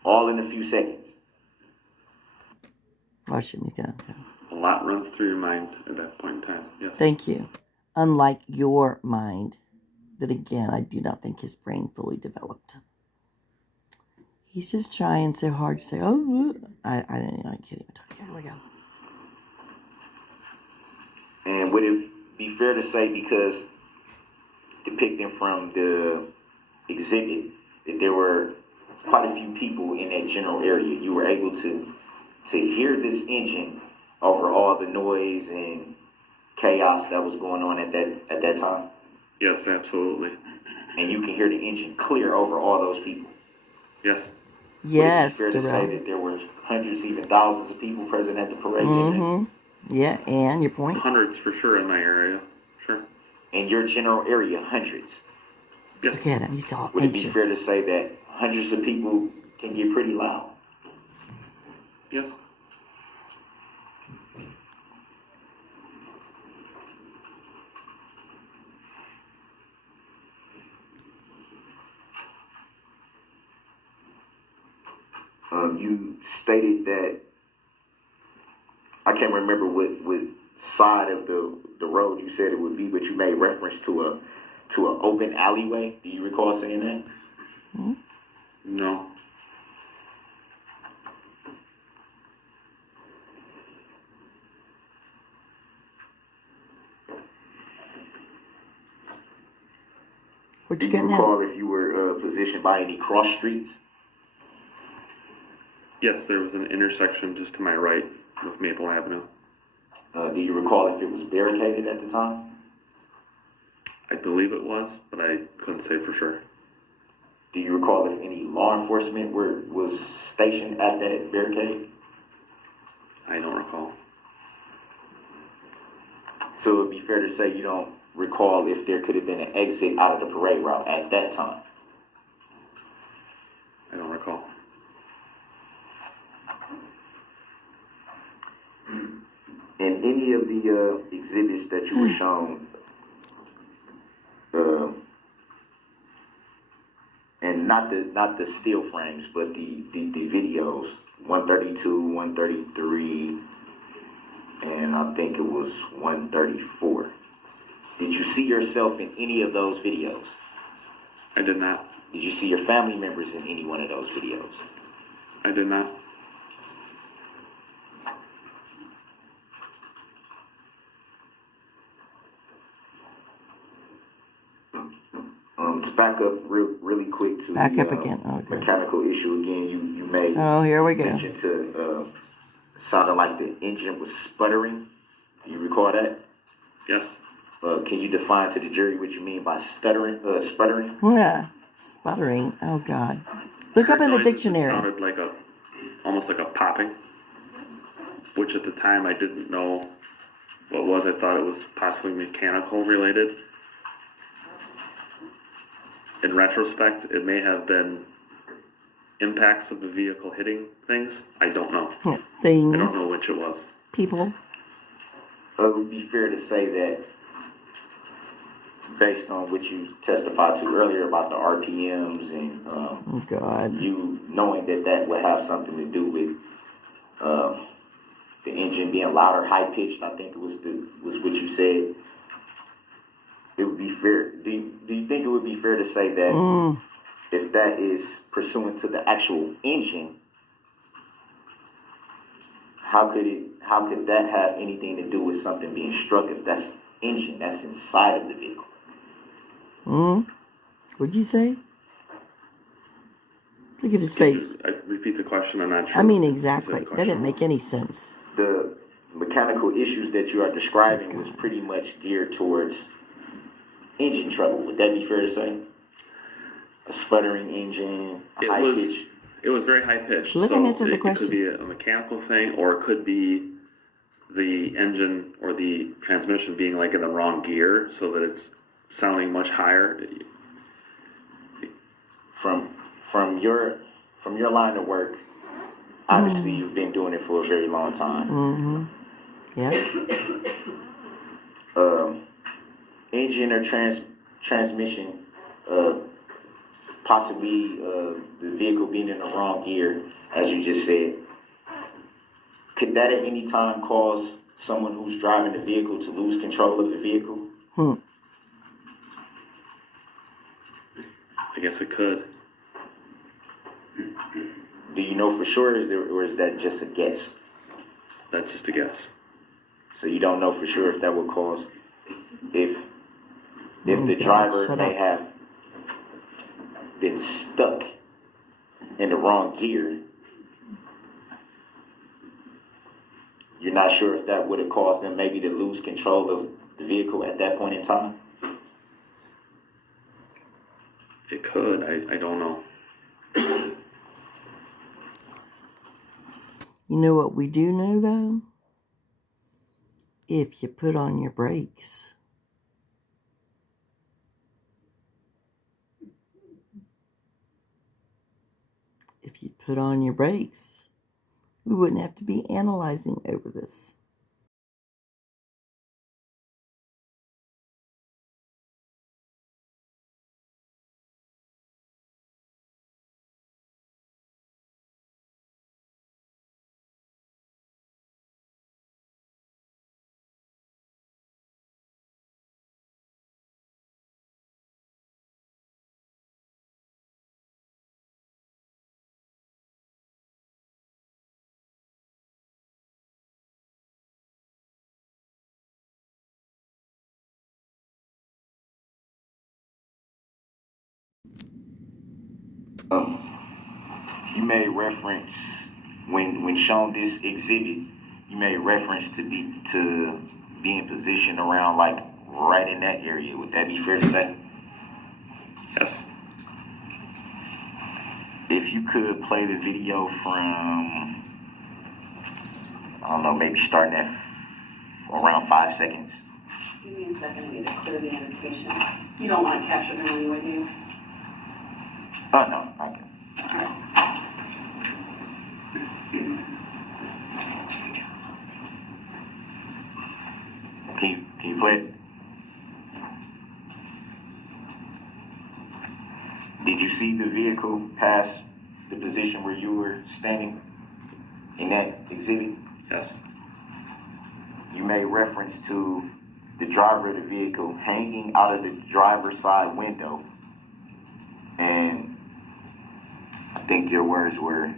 all in a few seconds. Watch him go. A lot runs through your mind at that point in time. Yes. Thank you. Unlike your mind, that again, I do not think his brain fully developed. He's just trying so hard to say, oh, I can't even talk. Here we go. And would it be fair to say, because depicting from the exhibit that there were quite a few people in that general area, you were able to hear this engine over all the noise and chaos that was going on at that time? Yes, absolutely. And you can hear the engine clear over all those people? Yes. Yes, Would it be fair to say Darrell. that there were hundreds, even thousands of people present at the parade? Mm-hmm. Yeah, and your point? Hundreds for sure in my area. Sure. In your general area, hundreds? Yes. Look at him. He's all Would it be anxious. fair to say that hundreds of people can get pretty loud? Yes. You stated that, I can't remember what side of the road you said it would be, but you made reference to an open alleyway. Do you recall saying that? No. What Do you you got now? recall if you were positioned by any cross streets? Yes, there was an intersection just to my right with Maple Avenue. Do you recall if it was barricaded at the time? I believe it was, but I couldn't say for sure. Do you recall if any law enforcement was stationed at that barricade? I don't recall. So it would be fair to say you don't recall if there could have been an exit out of the parade route at that time? I don't recall. In any of the exhibits that you were shown, and not the still frames, but the videos, 132, 133, and I think it was 134. Did you see yourself in any of those videos? I did not. Did you see your family members in any one of those videos? I did not. To back up really quick to Back the up again. Oh, good. mechanical issue again, you made Oh, here we go. mention to sounded like the engine was sputtering. Do you recall that? Yes. Can you define to the jury what you mean by sputtering? Yeah. Sputtering. Oh, God. Look up in the Noises, it dictionary. sounded like almost like a popping, which at the time I didn't know what was. I thought it was possibly mechanical related. In retrospect, it may have been impacts of the vehicle hitting things. I don't know. Things. I don't know which it was. People. It would be fair to say that based on what you testified to earlier about the RPMs and Oh, God. you knowing that would have something to do with the engine being louder, high pitched. I think it was what you said. It would be fair. Do you think it would be fair to say that if that is pursuant to the actual engine, how could that have anything to do with something being struck if that's engine that's inside of the vehicle? What'd you say? Look at his face. I repeat the question. I'm not sure. I mean, what the exactly. specific That question didn't make was. any sense. The mechanical issues that you are describing was pretty much geared towards engine trouble. Would that be fair to say? A sputtering engine, a high pitch. It was very high pitched. Let So him answer the it question. could be a mechanical thing, or it could be the engine or the transmission being like in the wrong gear, so that it's sounding much higher. From your line of work, obviously you've been doing it for a very long time. Yeah. Engine or transmission, possibly the vehicle being in the wrong gear, as you just said. Could that at any time cause someone who's driving the vehicle to lose control of the vehicle? I guess it could. Do you know for sure, or is that just a guess? That's just a guess. So you don't know for sure if that would cause, if the driver may have been stuck in the wrong gear, you're not sure if that would have caused them maybe to lose control of the vehicle at that point in time? It could. I don't know. You know what we do know, though? If you put on your brakes. If you put on your brakes, we wouldn't have to be analyzing over this. You made reference when shown this exhibit. You made reference to being positioned around like right in that area. Would that be fair to say? Yes. If you could play the video from, I don't know, maybe starting at around 5 seconds. Give me a second, I need to clear the annotation. You don't want to capture them anyway, do you? Oh, no, I can. Can you play it? Did you see the vehicle pass the position where you were standing in that exhibit? Yes. You made reference to the driver of the vehicle hanging out of the driver's side window, and I think your words were,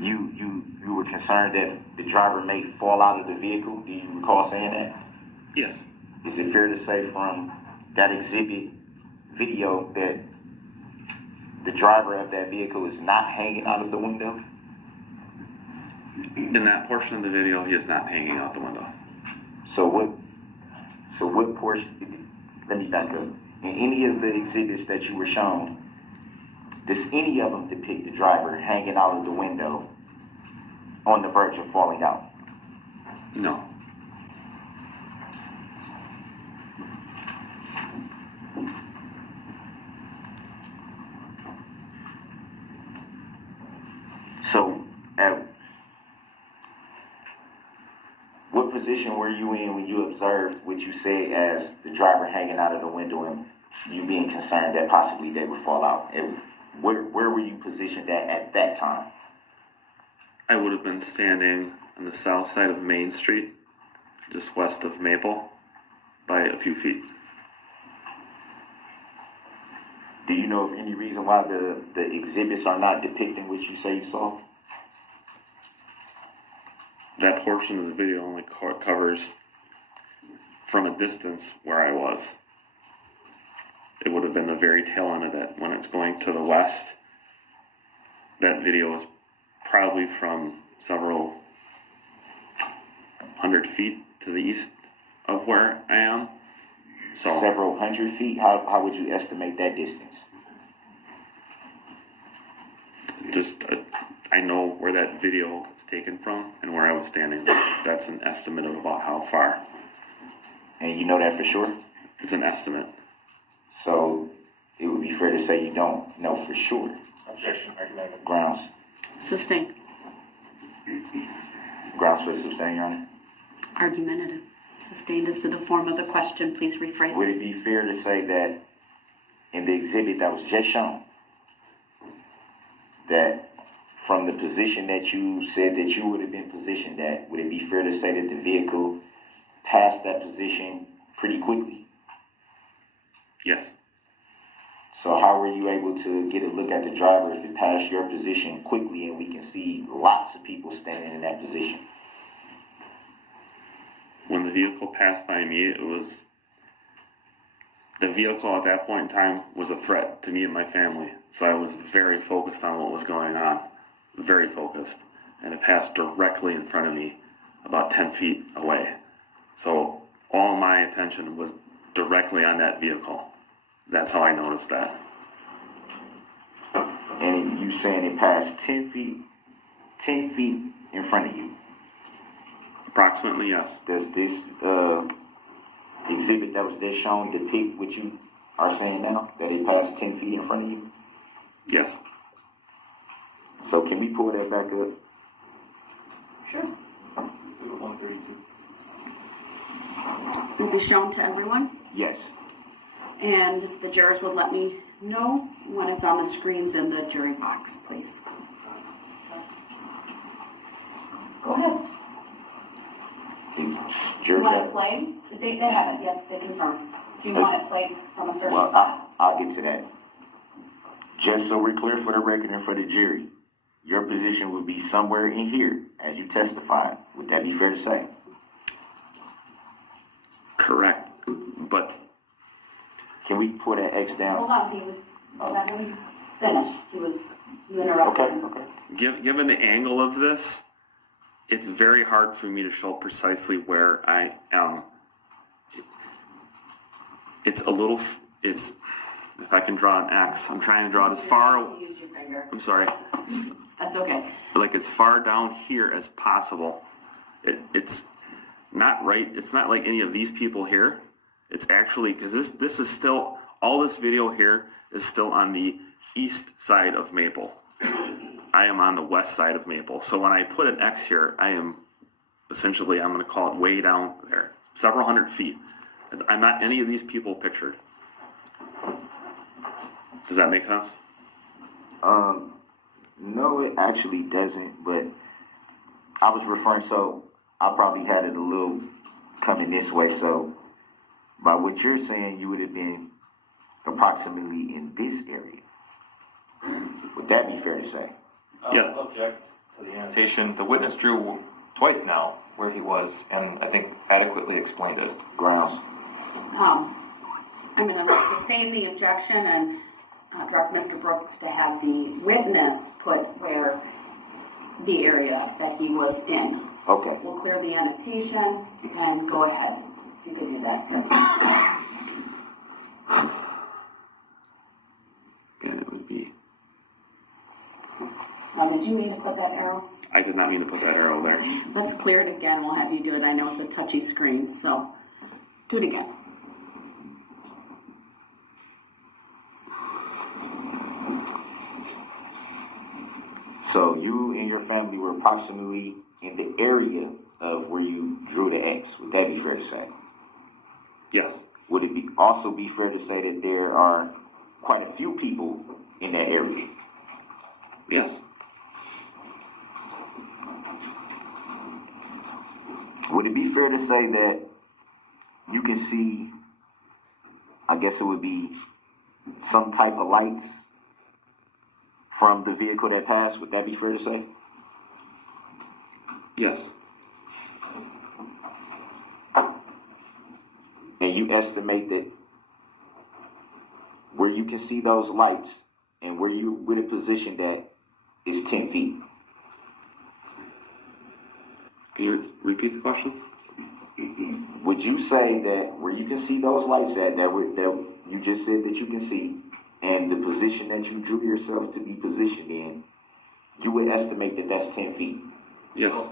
you were concerned that the driver may fall out of the vehicle. Do you recall saying that? Yes. Is it fair to say from that exhibit video that the driver of that vehicle is not hanging out of the window? In that portion of the video, he is not hanging out the window. So what portion, let me back up. In any of the exhibits that you were shown, does any of them depict the driver hanging out of the window on the verge of falling out? No. So, what position were you in when you observed what you said as the driver hanging out of the window and you being concerned that possibly they would fall out? And where were you positioned at that time? I would have been standing on the south side of Main Street, just west of Maple, by a few feet. Do you know of any reason why the exhibits are not depicting what you say you saw? That portion of the video only covers from a distance where I was. It would have been the very tail end of that. When it's going to the west, that video is probably from several hundred feet to the east of where I am. So Several hundred feet? How would you estimate that distance? just I know where that video is taken from and where I was standing. That's an estimate of about how far. And you know that for sure? It's an estimate. So it would be fair to say you don't know for sure. Objection. Grounds. Sustained. Grounds for sustain, Your Honor. Argumentative. Sustained as to the form of the question. Please rephrase. Would it be fair to say that in the exhibit that was just shown, that from the position that you said that you would have been positioned at, would it be fair to say that the vehicle passed that position pretty quickly? Yes. So how were you able to get a look at the driver if it passed your position quickly and we can see lots of people standing in that position? When the vehicle passed by me, the vehicle at that point in time was a threat to me and my family. So I was very focused on what was going on, very focused. And it passed directly in front of me, about 10 feet away. So all my attention was directly on that vehicle. That's how I noticed that. And you saying it passed 10 feet in front of you? Approximately, yes. Does this exhibit that was just shown depict what you are saying now, that it passed 10 feet in front of you? Yes. So can we pull that back up? Sure. Exhibit 132. Will be shown to everyone. Yes. And if the jurors would let me know when it's on the screens in the jury box, please. Go ahead. You want it played? They have it, yep, they confirm. Do you want it played from a certain spot? I'll get to that. Just so we're clear for the record and for the jury, your position would be somewhere in here as you testified. Would that be fair to say? Correct. But Can we put an X down? Hold on, let him finish. You interrupted him. Okay. Given the angle of this, it's very hard for me to show precisely where I am. If I can draw an X, I'm trying to draw it as far, Use your finger. I'm sorry, That's okay. like as far down here as possible. It's not right, it's not like any of these people here. It's actually, because this is still, all this video here is still on the east side of Maple. I am on the west side of Maple. So when I put an X here, I am essentially, I'm going to call it way down there, several hundred feet. I'm not any of these people pictured. Does that make sense? No, it actually doesn't, but I was referring, so I probably had it a little coming this way, so by what you're saying, you would have been approximately in this area. Would that be fair to say? Yeah. Object to the annotation. The witness drew twice now where he was, and I think adequately explained it. Grounds. I'm going to sustain the objection and direct Mr. Brooks to have the witness put where the area that he was in. Okay. So we'll clear the annotation and go ahead. If you could do that, sir. And it would be, Now, did you mean to put that arrow? I did not mean to put that arrow there. Let's clear it again. We'll have you do it. I know it's a touchy screen, so do it again. So you and your family were approximately in the area of where you drew the X. Would that be fair to say? Yes. Would it also be fair to say that there are quite a few people in that area? Yes. Would it be fair to say that you can see, I guess it would be some type of lights from the vehicle that passed? Would that be fair to say? Yes. And you estimate that where you can see those lights and where you would have positioned that is 10 feet. Can you repeat the question? Would you say that where you can see those lights at, that you just said that you can see, and the position that you drew yourself to be positioned in, you would estimate that that's 10 feet? Yes.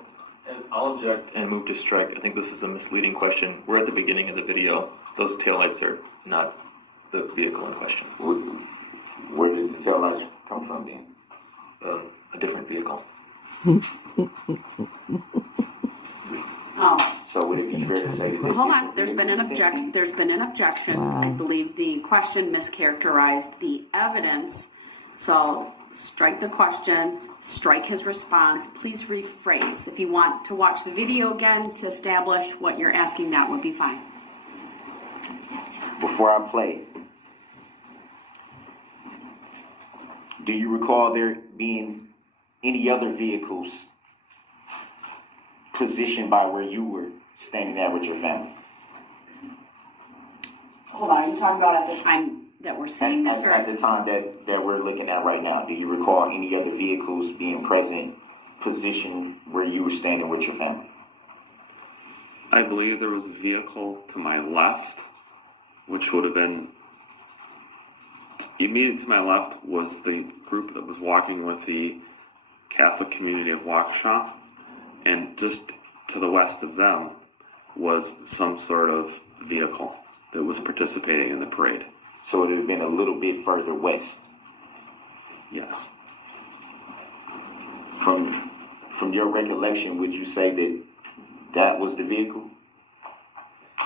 I'll object and move to strike. I think this is a misleading question. We're at the beginning of the video. Those taillights are not the vehicle in question. Where did the taillights come from then? A different vehicle. Oh. So would it be fair to say that? Hold on, there's been an objection. I believe the question mischaracterized the evidence. So strike the question, strike his response. Please rephrase. If you want to watch the video again to establish what you're asking, that would be fine. Before I play, do you recall there being any other vehicles positioned by where you were standing there with your family? Hold on, are you talking about at the time that we're seeing this, or At the time that we're looking at right now, do you recall any other vehicles being present, positioned where you were standing with your family? I believe there was a vehicle to my left, which would have been, immediate to my left was the group that was walking with the Catholic community of Waukesha, and just to the west of them was some sort of vehicle that was participating in the parade. So it would have been a little bit further west. Yes. From your recollection, would you say that that was the vehicle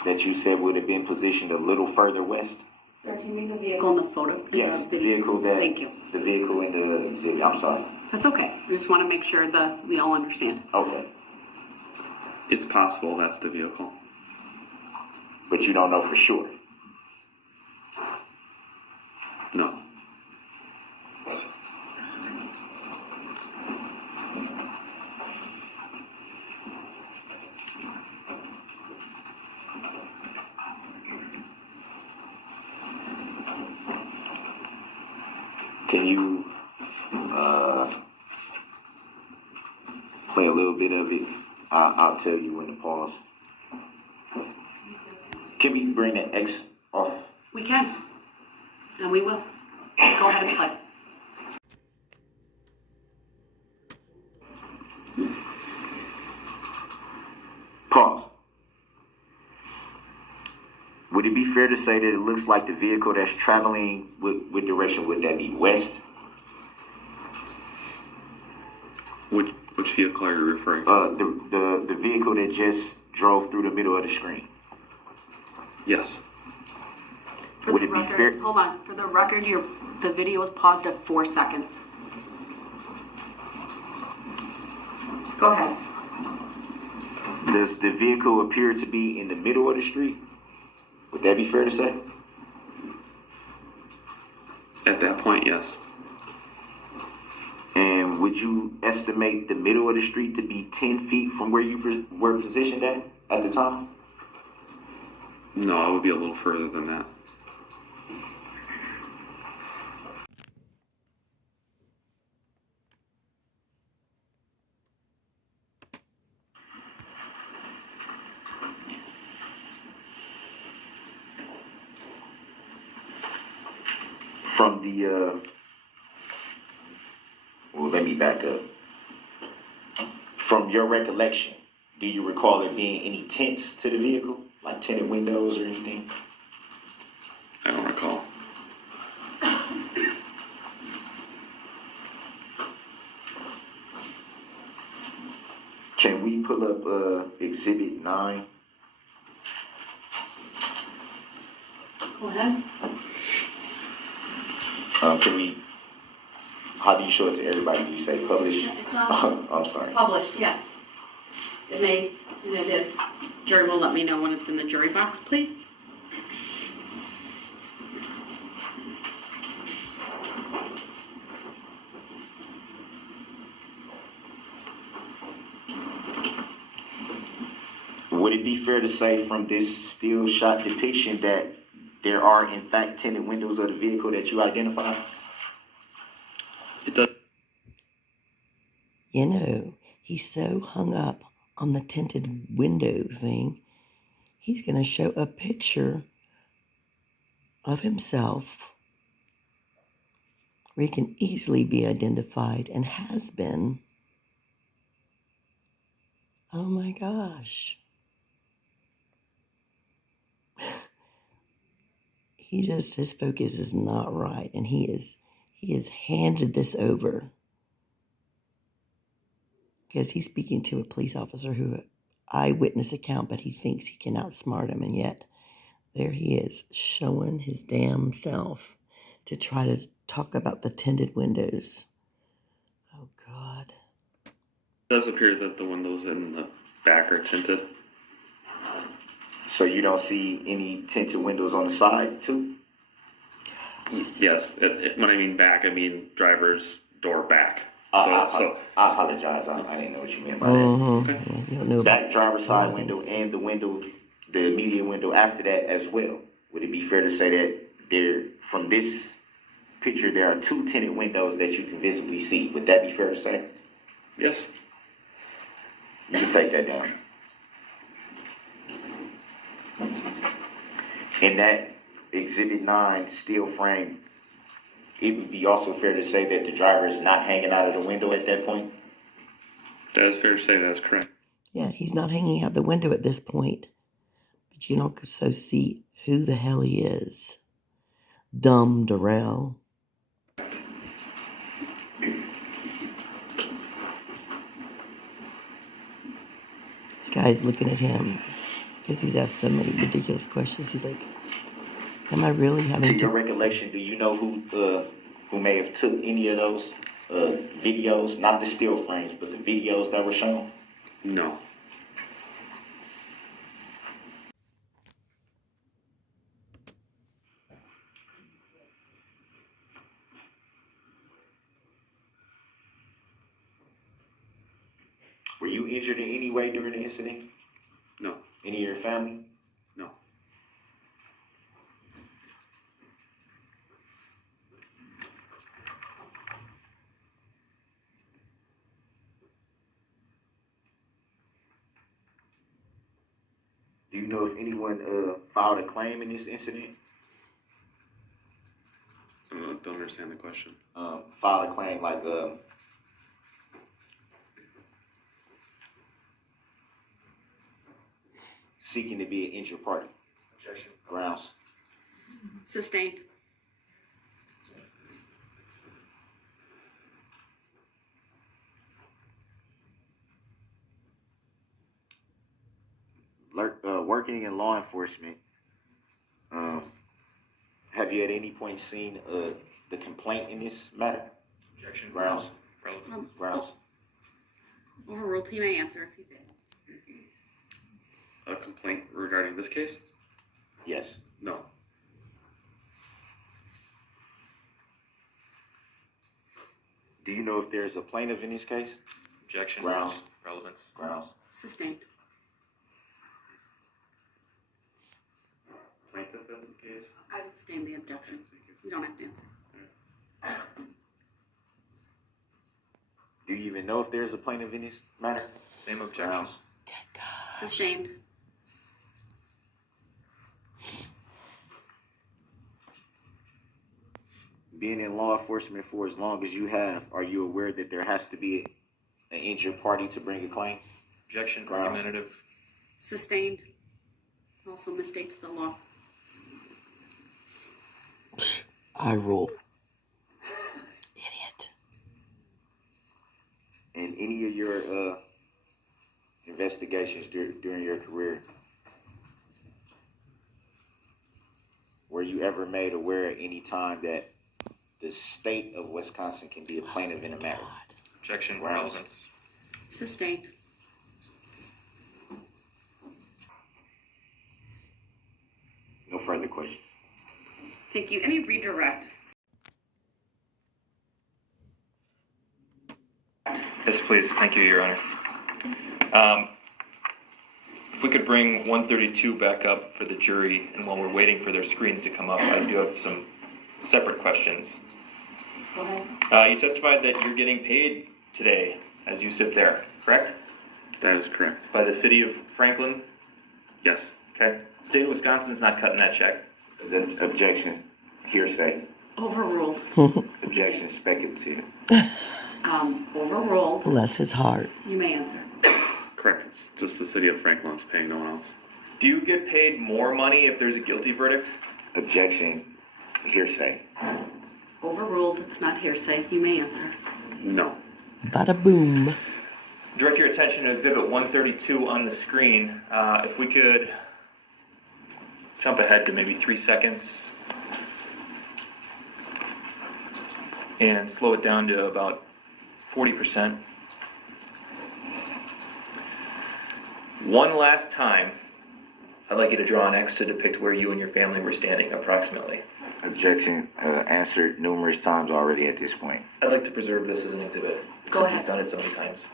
that you said would have been positioned a little further west? Sir, do you mean the vehicle in the photo? Yes, the vehicle that. Thank you. The vehicle in the exhibit. I'm sorry. That's okay. We just want to make sure that we all understand. Okay, It's possible that's the vehicle. but you don't know for sure. No. Can you play a little bit of it? I'll tell you when to pause. Can we bring the X off? We can, and we will. Go ahead and play. Pause. Would it be fair to say that it looks like the vehicle that's traveling with direction, would that be west? Which vehicle are you referring to? The vehicle that just drove through the middle of the screen. Yes. For Would the it be record, fair- hold on. For the record, the video was paused at 4 seconds. Go ahead. Does the vehicle appear to be in the middle of the street? Would that be fair to say? At that point, yes. And would you estimate the middle of the street to be 10 feet from where you were positioned at the time? No, it would be a little further than that. From the, well, let me back up. From your recollection, do you recall there being any tents to the vehicle? Like tinted windows or anything? I don't recall. Can we pull up Exhibit 9? Go ahead. Can we, how do you show it to everybody? Do you say publish? It's on. I'm sorry. Published, yes. It may, and it is. Jury will let me know when it's in the jury box, please. Would it be fair to say from this still shot depiction that there are in fact tinted windows of the vehicle that you identified? It does. You know, he's so hung up on the tinted window thing, he's going to show a picture of himself where he can easily be identified and has been. Oh my gosh. His focus is not right, and he has handed this over because he's speaking to a police officer who eyewitness account, but he thinks he can outsmart him, and yet there he is showing his damn self to try to talk about the tinted windows. Oh God. It does appear that the windows in the back are tinted. So you don't see any tinted windows on the side too? Yes. When I mean back, I mean driver's door back. I apologize. I didn't know what you meant by that. Okay. You don't know That driver's side window and the immediate window after that as well. Would it be fair to say that from this picture, there are two tinted windows that you can visibly see? Would that be fair to say? Yes. You can take that down. In that Exhibit 9 steel frame, it would be also fair to say that the driver is not hanging out of the window at that point? That is fair to say. That's correct. Yeah, he's not hanging out the window at this point. But you don't so see who the hell he is. Dumb Darrell. This guy's looking at him because he's asked so many ridiculous questions. He's like, am I really having To your recollection, do you know who may have took any of those videos, not the still frames, but the videos that were shown? No. Were you injured in any way during the incident? No. Any of your family? No. Do you know if anyone filed a claim in this incident? Don't understand the question. Filed a claim like seeking to be an injured party. Objection. Grounds. Sustained. Working in law enforcement, have you at any point seen the complaint in this matter? Objection. Grounds. Relevance. Grounds. Overruled. He may answer if he's in. A complaint regarding this case? Yes. No. Do you know if there's a plaintiff in this case? Objection. Grounds. Relevance. Grounds. Sustained. Plaintiff in the case? I sustain the objection. You don't have to answer. Do you even know if there's a plaintiff in this matter? Same objection. Grounds. Sustained. Being in law enforcement for as long as you have, are you aware that there has to be an injured party to bring a claim? Objection. Grounds. Argumentative. Sustained. Also misstates the law. I rule. Idiot. In any of your investigations during your career, were you ever made aware at any time that the state of Wisconsin can be a plaintiff in a matter? Objection. Grounds. Relevance. Sustained. No further questions. Thank you. Any redirect? Yes, please. Thank you, Your Honor. If we could bring 132 back up for the jury, and while we're waiting for their screens to come up, I do have some separate questions. Go ahead. You testified that you're getting paid today as you sit there, correct? That is correct. By the city of Franklin? Yes. Okay. State of Wisconsin's not cutting that check. Objection. Hearsay. Overruled. Objection. Speculative. Overruled. Bless his heart. You may answer. Correct. It's just the city of Franklin is paying no one else. Do you get paid more money if there's a guilty verdict? Objection. Hearsay. Overruled. It's not hearsay. You may answer. No. Bada boom. Direct your attention to Exhibit 132 on the screen. If we could jump ahead to maybe 3 seconds and slow it down to about 40%. One last time, I'd like you to draw an X to depict where you and your family were standing approximately. Objection. Answered numerous times already at this point. I'd like to preserve this as an exhibit. Go ahead. He's done it so many times.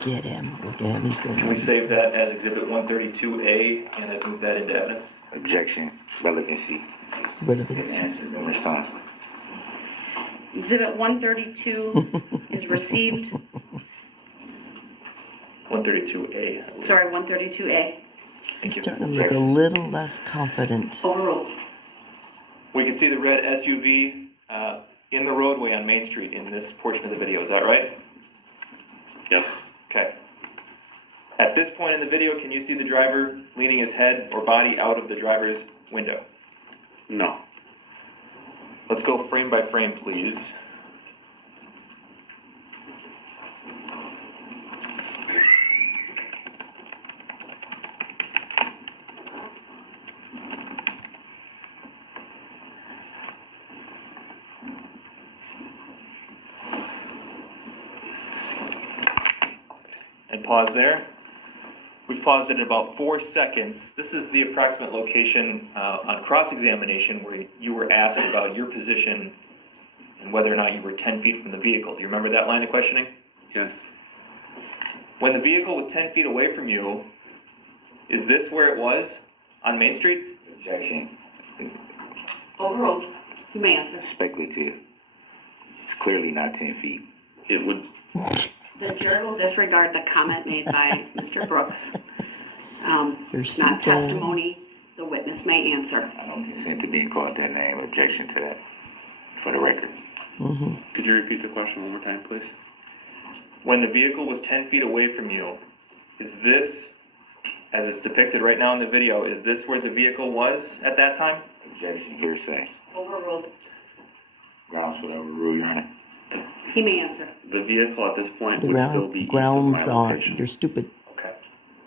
Get him. Look at him. He's going Can we save that as Exhibit 132A and then move that into evidence? Objection. Relevancy. relevance. Answered numerous times. Exhibit 132 is received. 132A. Sorry, 132A. Thank you. Starting to look a little less confident. Overruled. We can see the red SUV in the roadway on Main Street in this portion of the video. Is that right? Yes. Okay. At this point in the video, can you see the driver leaning his head or body out of the driver's window? No. Let's go frame by frame, please. And pause there. We've paused it at about 4 seconds. This is the approximate location on cross-examination where you were asked about your position and whether or not you were 10 feet from the vehicle. Do you remember that line of questioning? Yes. When the vehicle was 10 feet away from you, is this where it was on Main Street? Objection. Overruled. You may answer. Speculative. It's clearly not 10 feet. It would. The jury will disregard the comment made by Mr. Brooks. It's not simple. testimony. The witness may answer. I don't consent to being called that name. Objection to that, for the record. Could you repeat the question one more time, please? When the vehicle was 10 feet away from you, is this, as it's depicted right now in the video, is this where the vehicle was at that time? Objection, hearsay. Overruled. Grounds for the overrule, Your Honor. He may answer. The vehicle at this point The would still be east of grounds my are, location. you're stupid. Okay.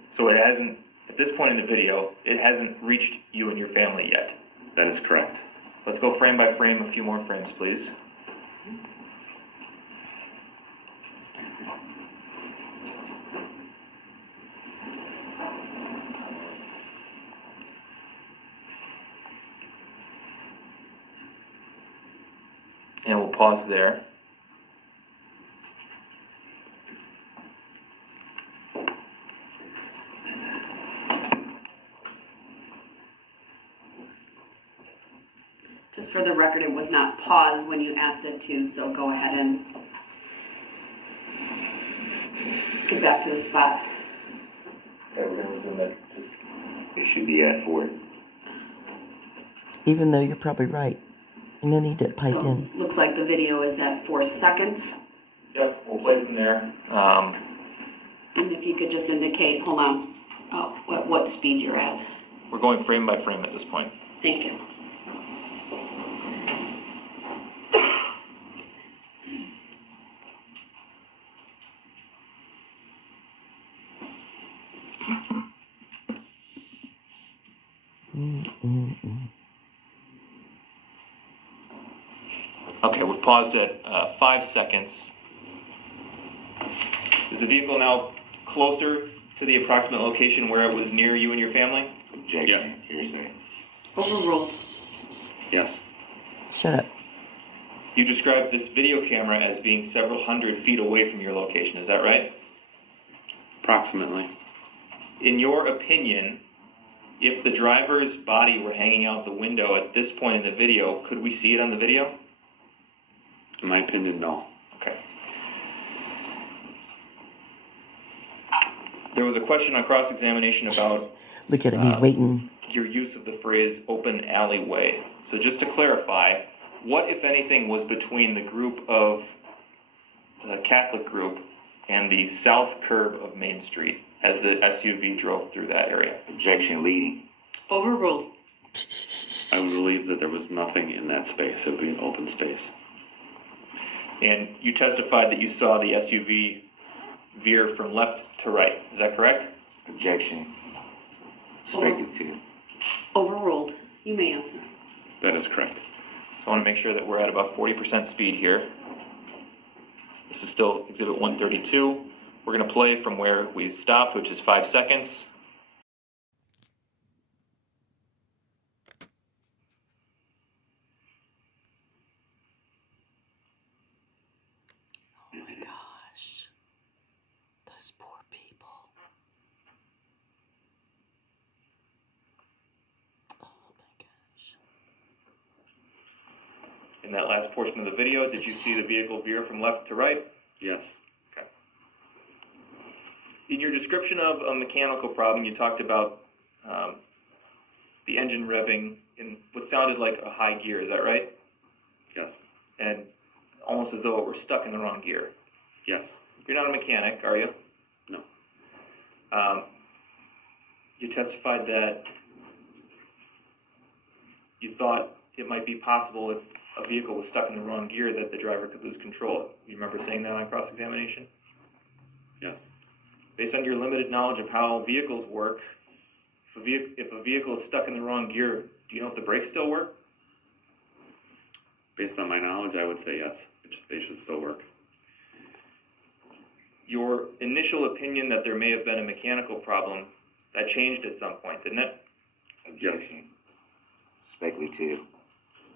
So it hasn't, at this point in the video, it hasn't reached you and your family yet. That is correct. Let's go frame by frame, a few more frames, please. And we'll pause there. Just for the record, it was not paused when you asked it to, so go ahead and get back to the spot. Okay, we're gonna resume it. It should be at 4. Even though you're probably right. And then he did pipe So, in. looks like the video is at 4 seconds. Yep, we'll play from there. And if you could just indicate, hold on, what speed you're at. We're going frame by frame at this point. Thank you. Okay, we've paused at 5 seconds. Is the vehicle now closer to the approximate location where it was near you and your family? Objection, hearsay. Overruled. Yes. Shut up. You described this video camera as being several hundred feet away from your location, is that right? Approximately. In your opinion, if the driver's body were hanging out the window at this point in the video, could we see it on the video? In my opinion, no. Okay. There was a question on cross-examination about Look at him, he's waiting. your use of the phrase open alleyway. So just to clarify, what, if anything, was between the group of the Catholic group and the south curb of Main Street as the SUV drove through that area? Objection, leading. Overruled. I would believe that there was nothing in that space. It would be an open space. And you testified that you saw the SUV veer from left to right. Is that correct? Objection. Speculative. Overruled. You may answer. That is correct. So I want to make sure that we're at about 40% speed here. This is still Exhibit 132. We're going to play from where we stopped, which is 5 seconds. Oh my gosh. Those poor people. Oh my gosh. In that last portion of the video, did you see the vehicle veer from left to right? Yes. Okay. In your description of a mechanical problem, you talked about the engine revving in what sounded like a high gear. Is that right? Yes. And almost as though it were stuck in the wrong gear. Yes. You're not a mechanic, are you? No. You testified that you thought it might be possible if a vehicle was stuck in the wrong gear that the driver could lose control. You remember saying that on cross-examination? Yes. Based on your limited knowledge of how vehicles work, if a vehicle is stuck in the wrong gear, do you know if the brakes still work? Based on my knowledge, I would say yes. They should still work. Your initial opinion that there may have been a mechanical problem, that changed at some point, didn't it? Objection. Speculative.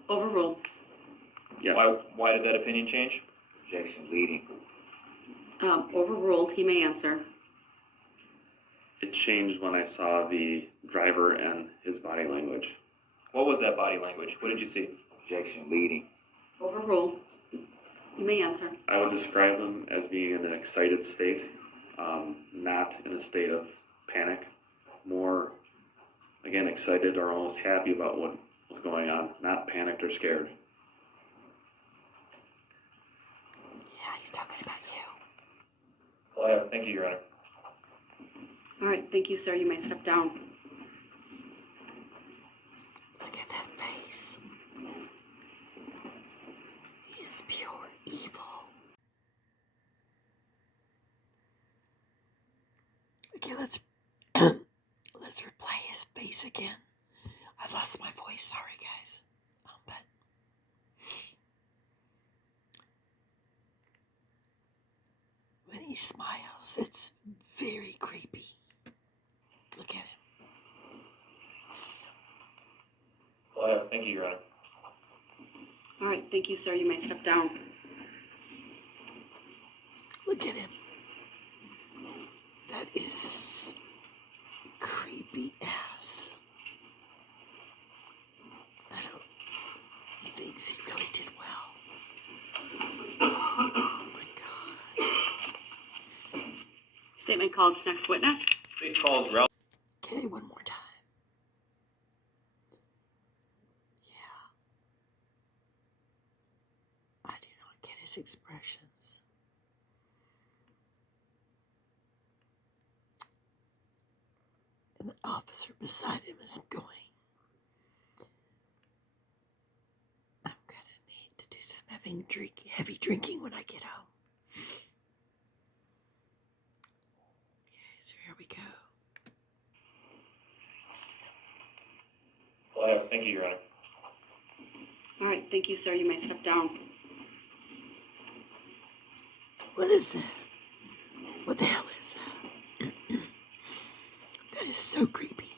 Overruled. Yes. Why did that opinion change? Objection, leading. Overruled. He may answer. It changed when I saw the driver and his body language. What was that body language? What did you see? Objection, leading. Overruled. You may answer. I would describe him as being in an excited state, not in a state of panic. More, again, excited or almost happy about what was going on, not panicked or scared. Yeah, he's talking about you. All I have. Thank you, Your Honor. All right, thank you, sir. You may step down. Look at that face. He is pure evil. Okay, let's replay his face again. I've lost my voice. Sorry, guys. But when he smiles, it's very creepy. Look at him. All I have. Thank you, Your Honor. All right, thank you, sir. You may step down. Look at him. That is creepy ass. He thinks he really did well. Oh my God. Statement called. Next witness. State calls Ralph. Okay, one more time. Yeah. I do not get his expressions. And the officer beside him is going. I'm gonna need to do some heavy drinking when I get home. Okay, so here we go. All I have. Thank you, Your Honor. All right, thank you, sir. You may step down. What is that? What the hell is that? That is so creepy.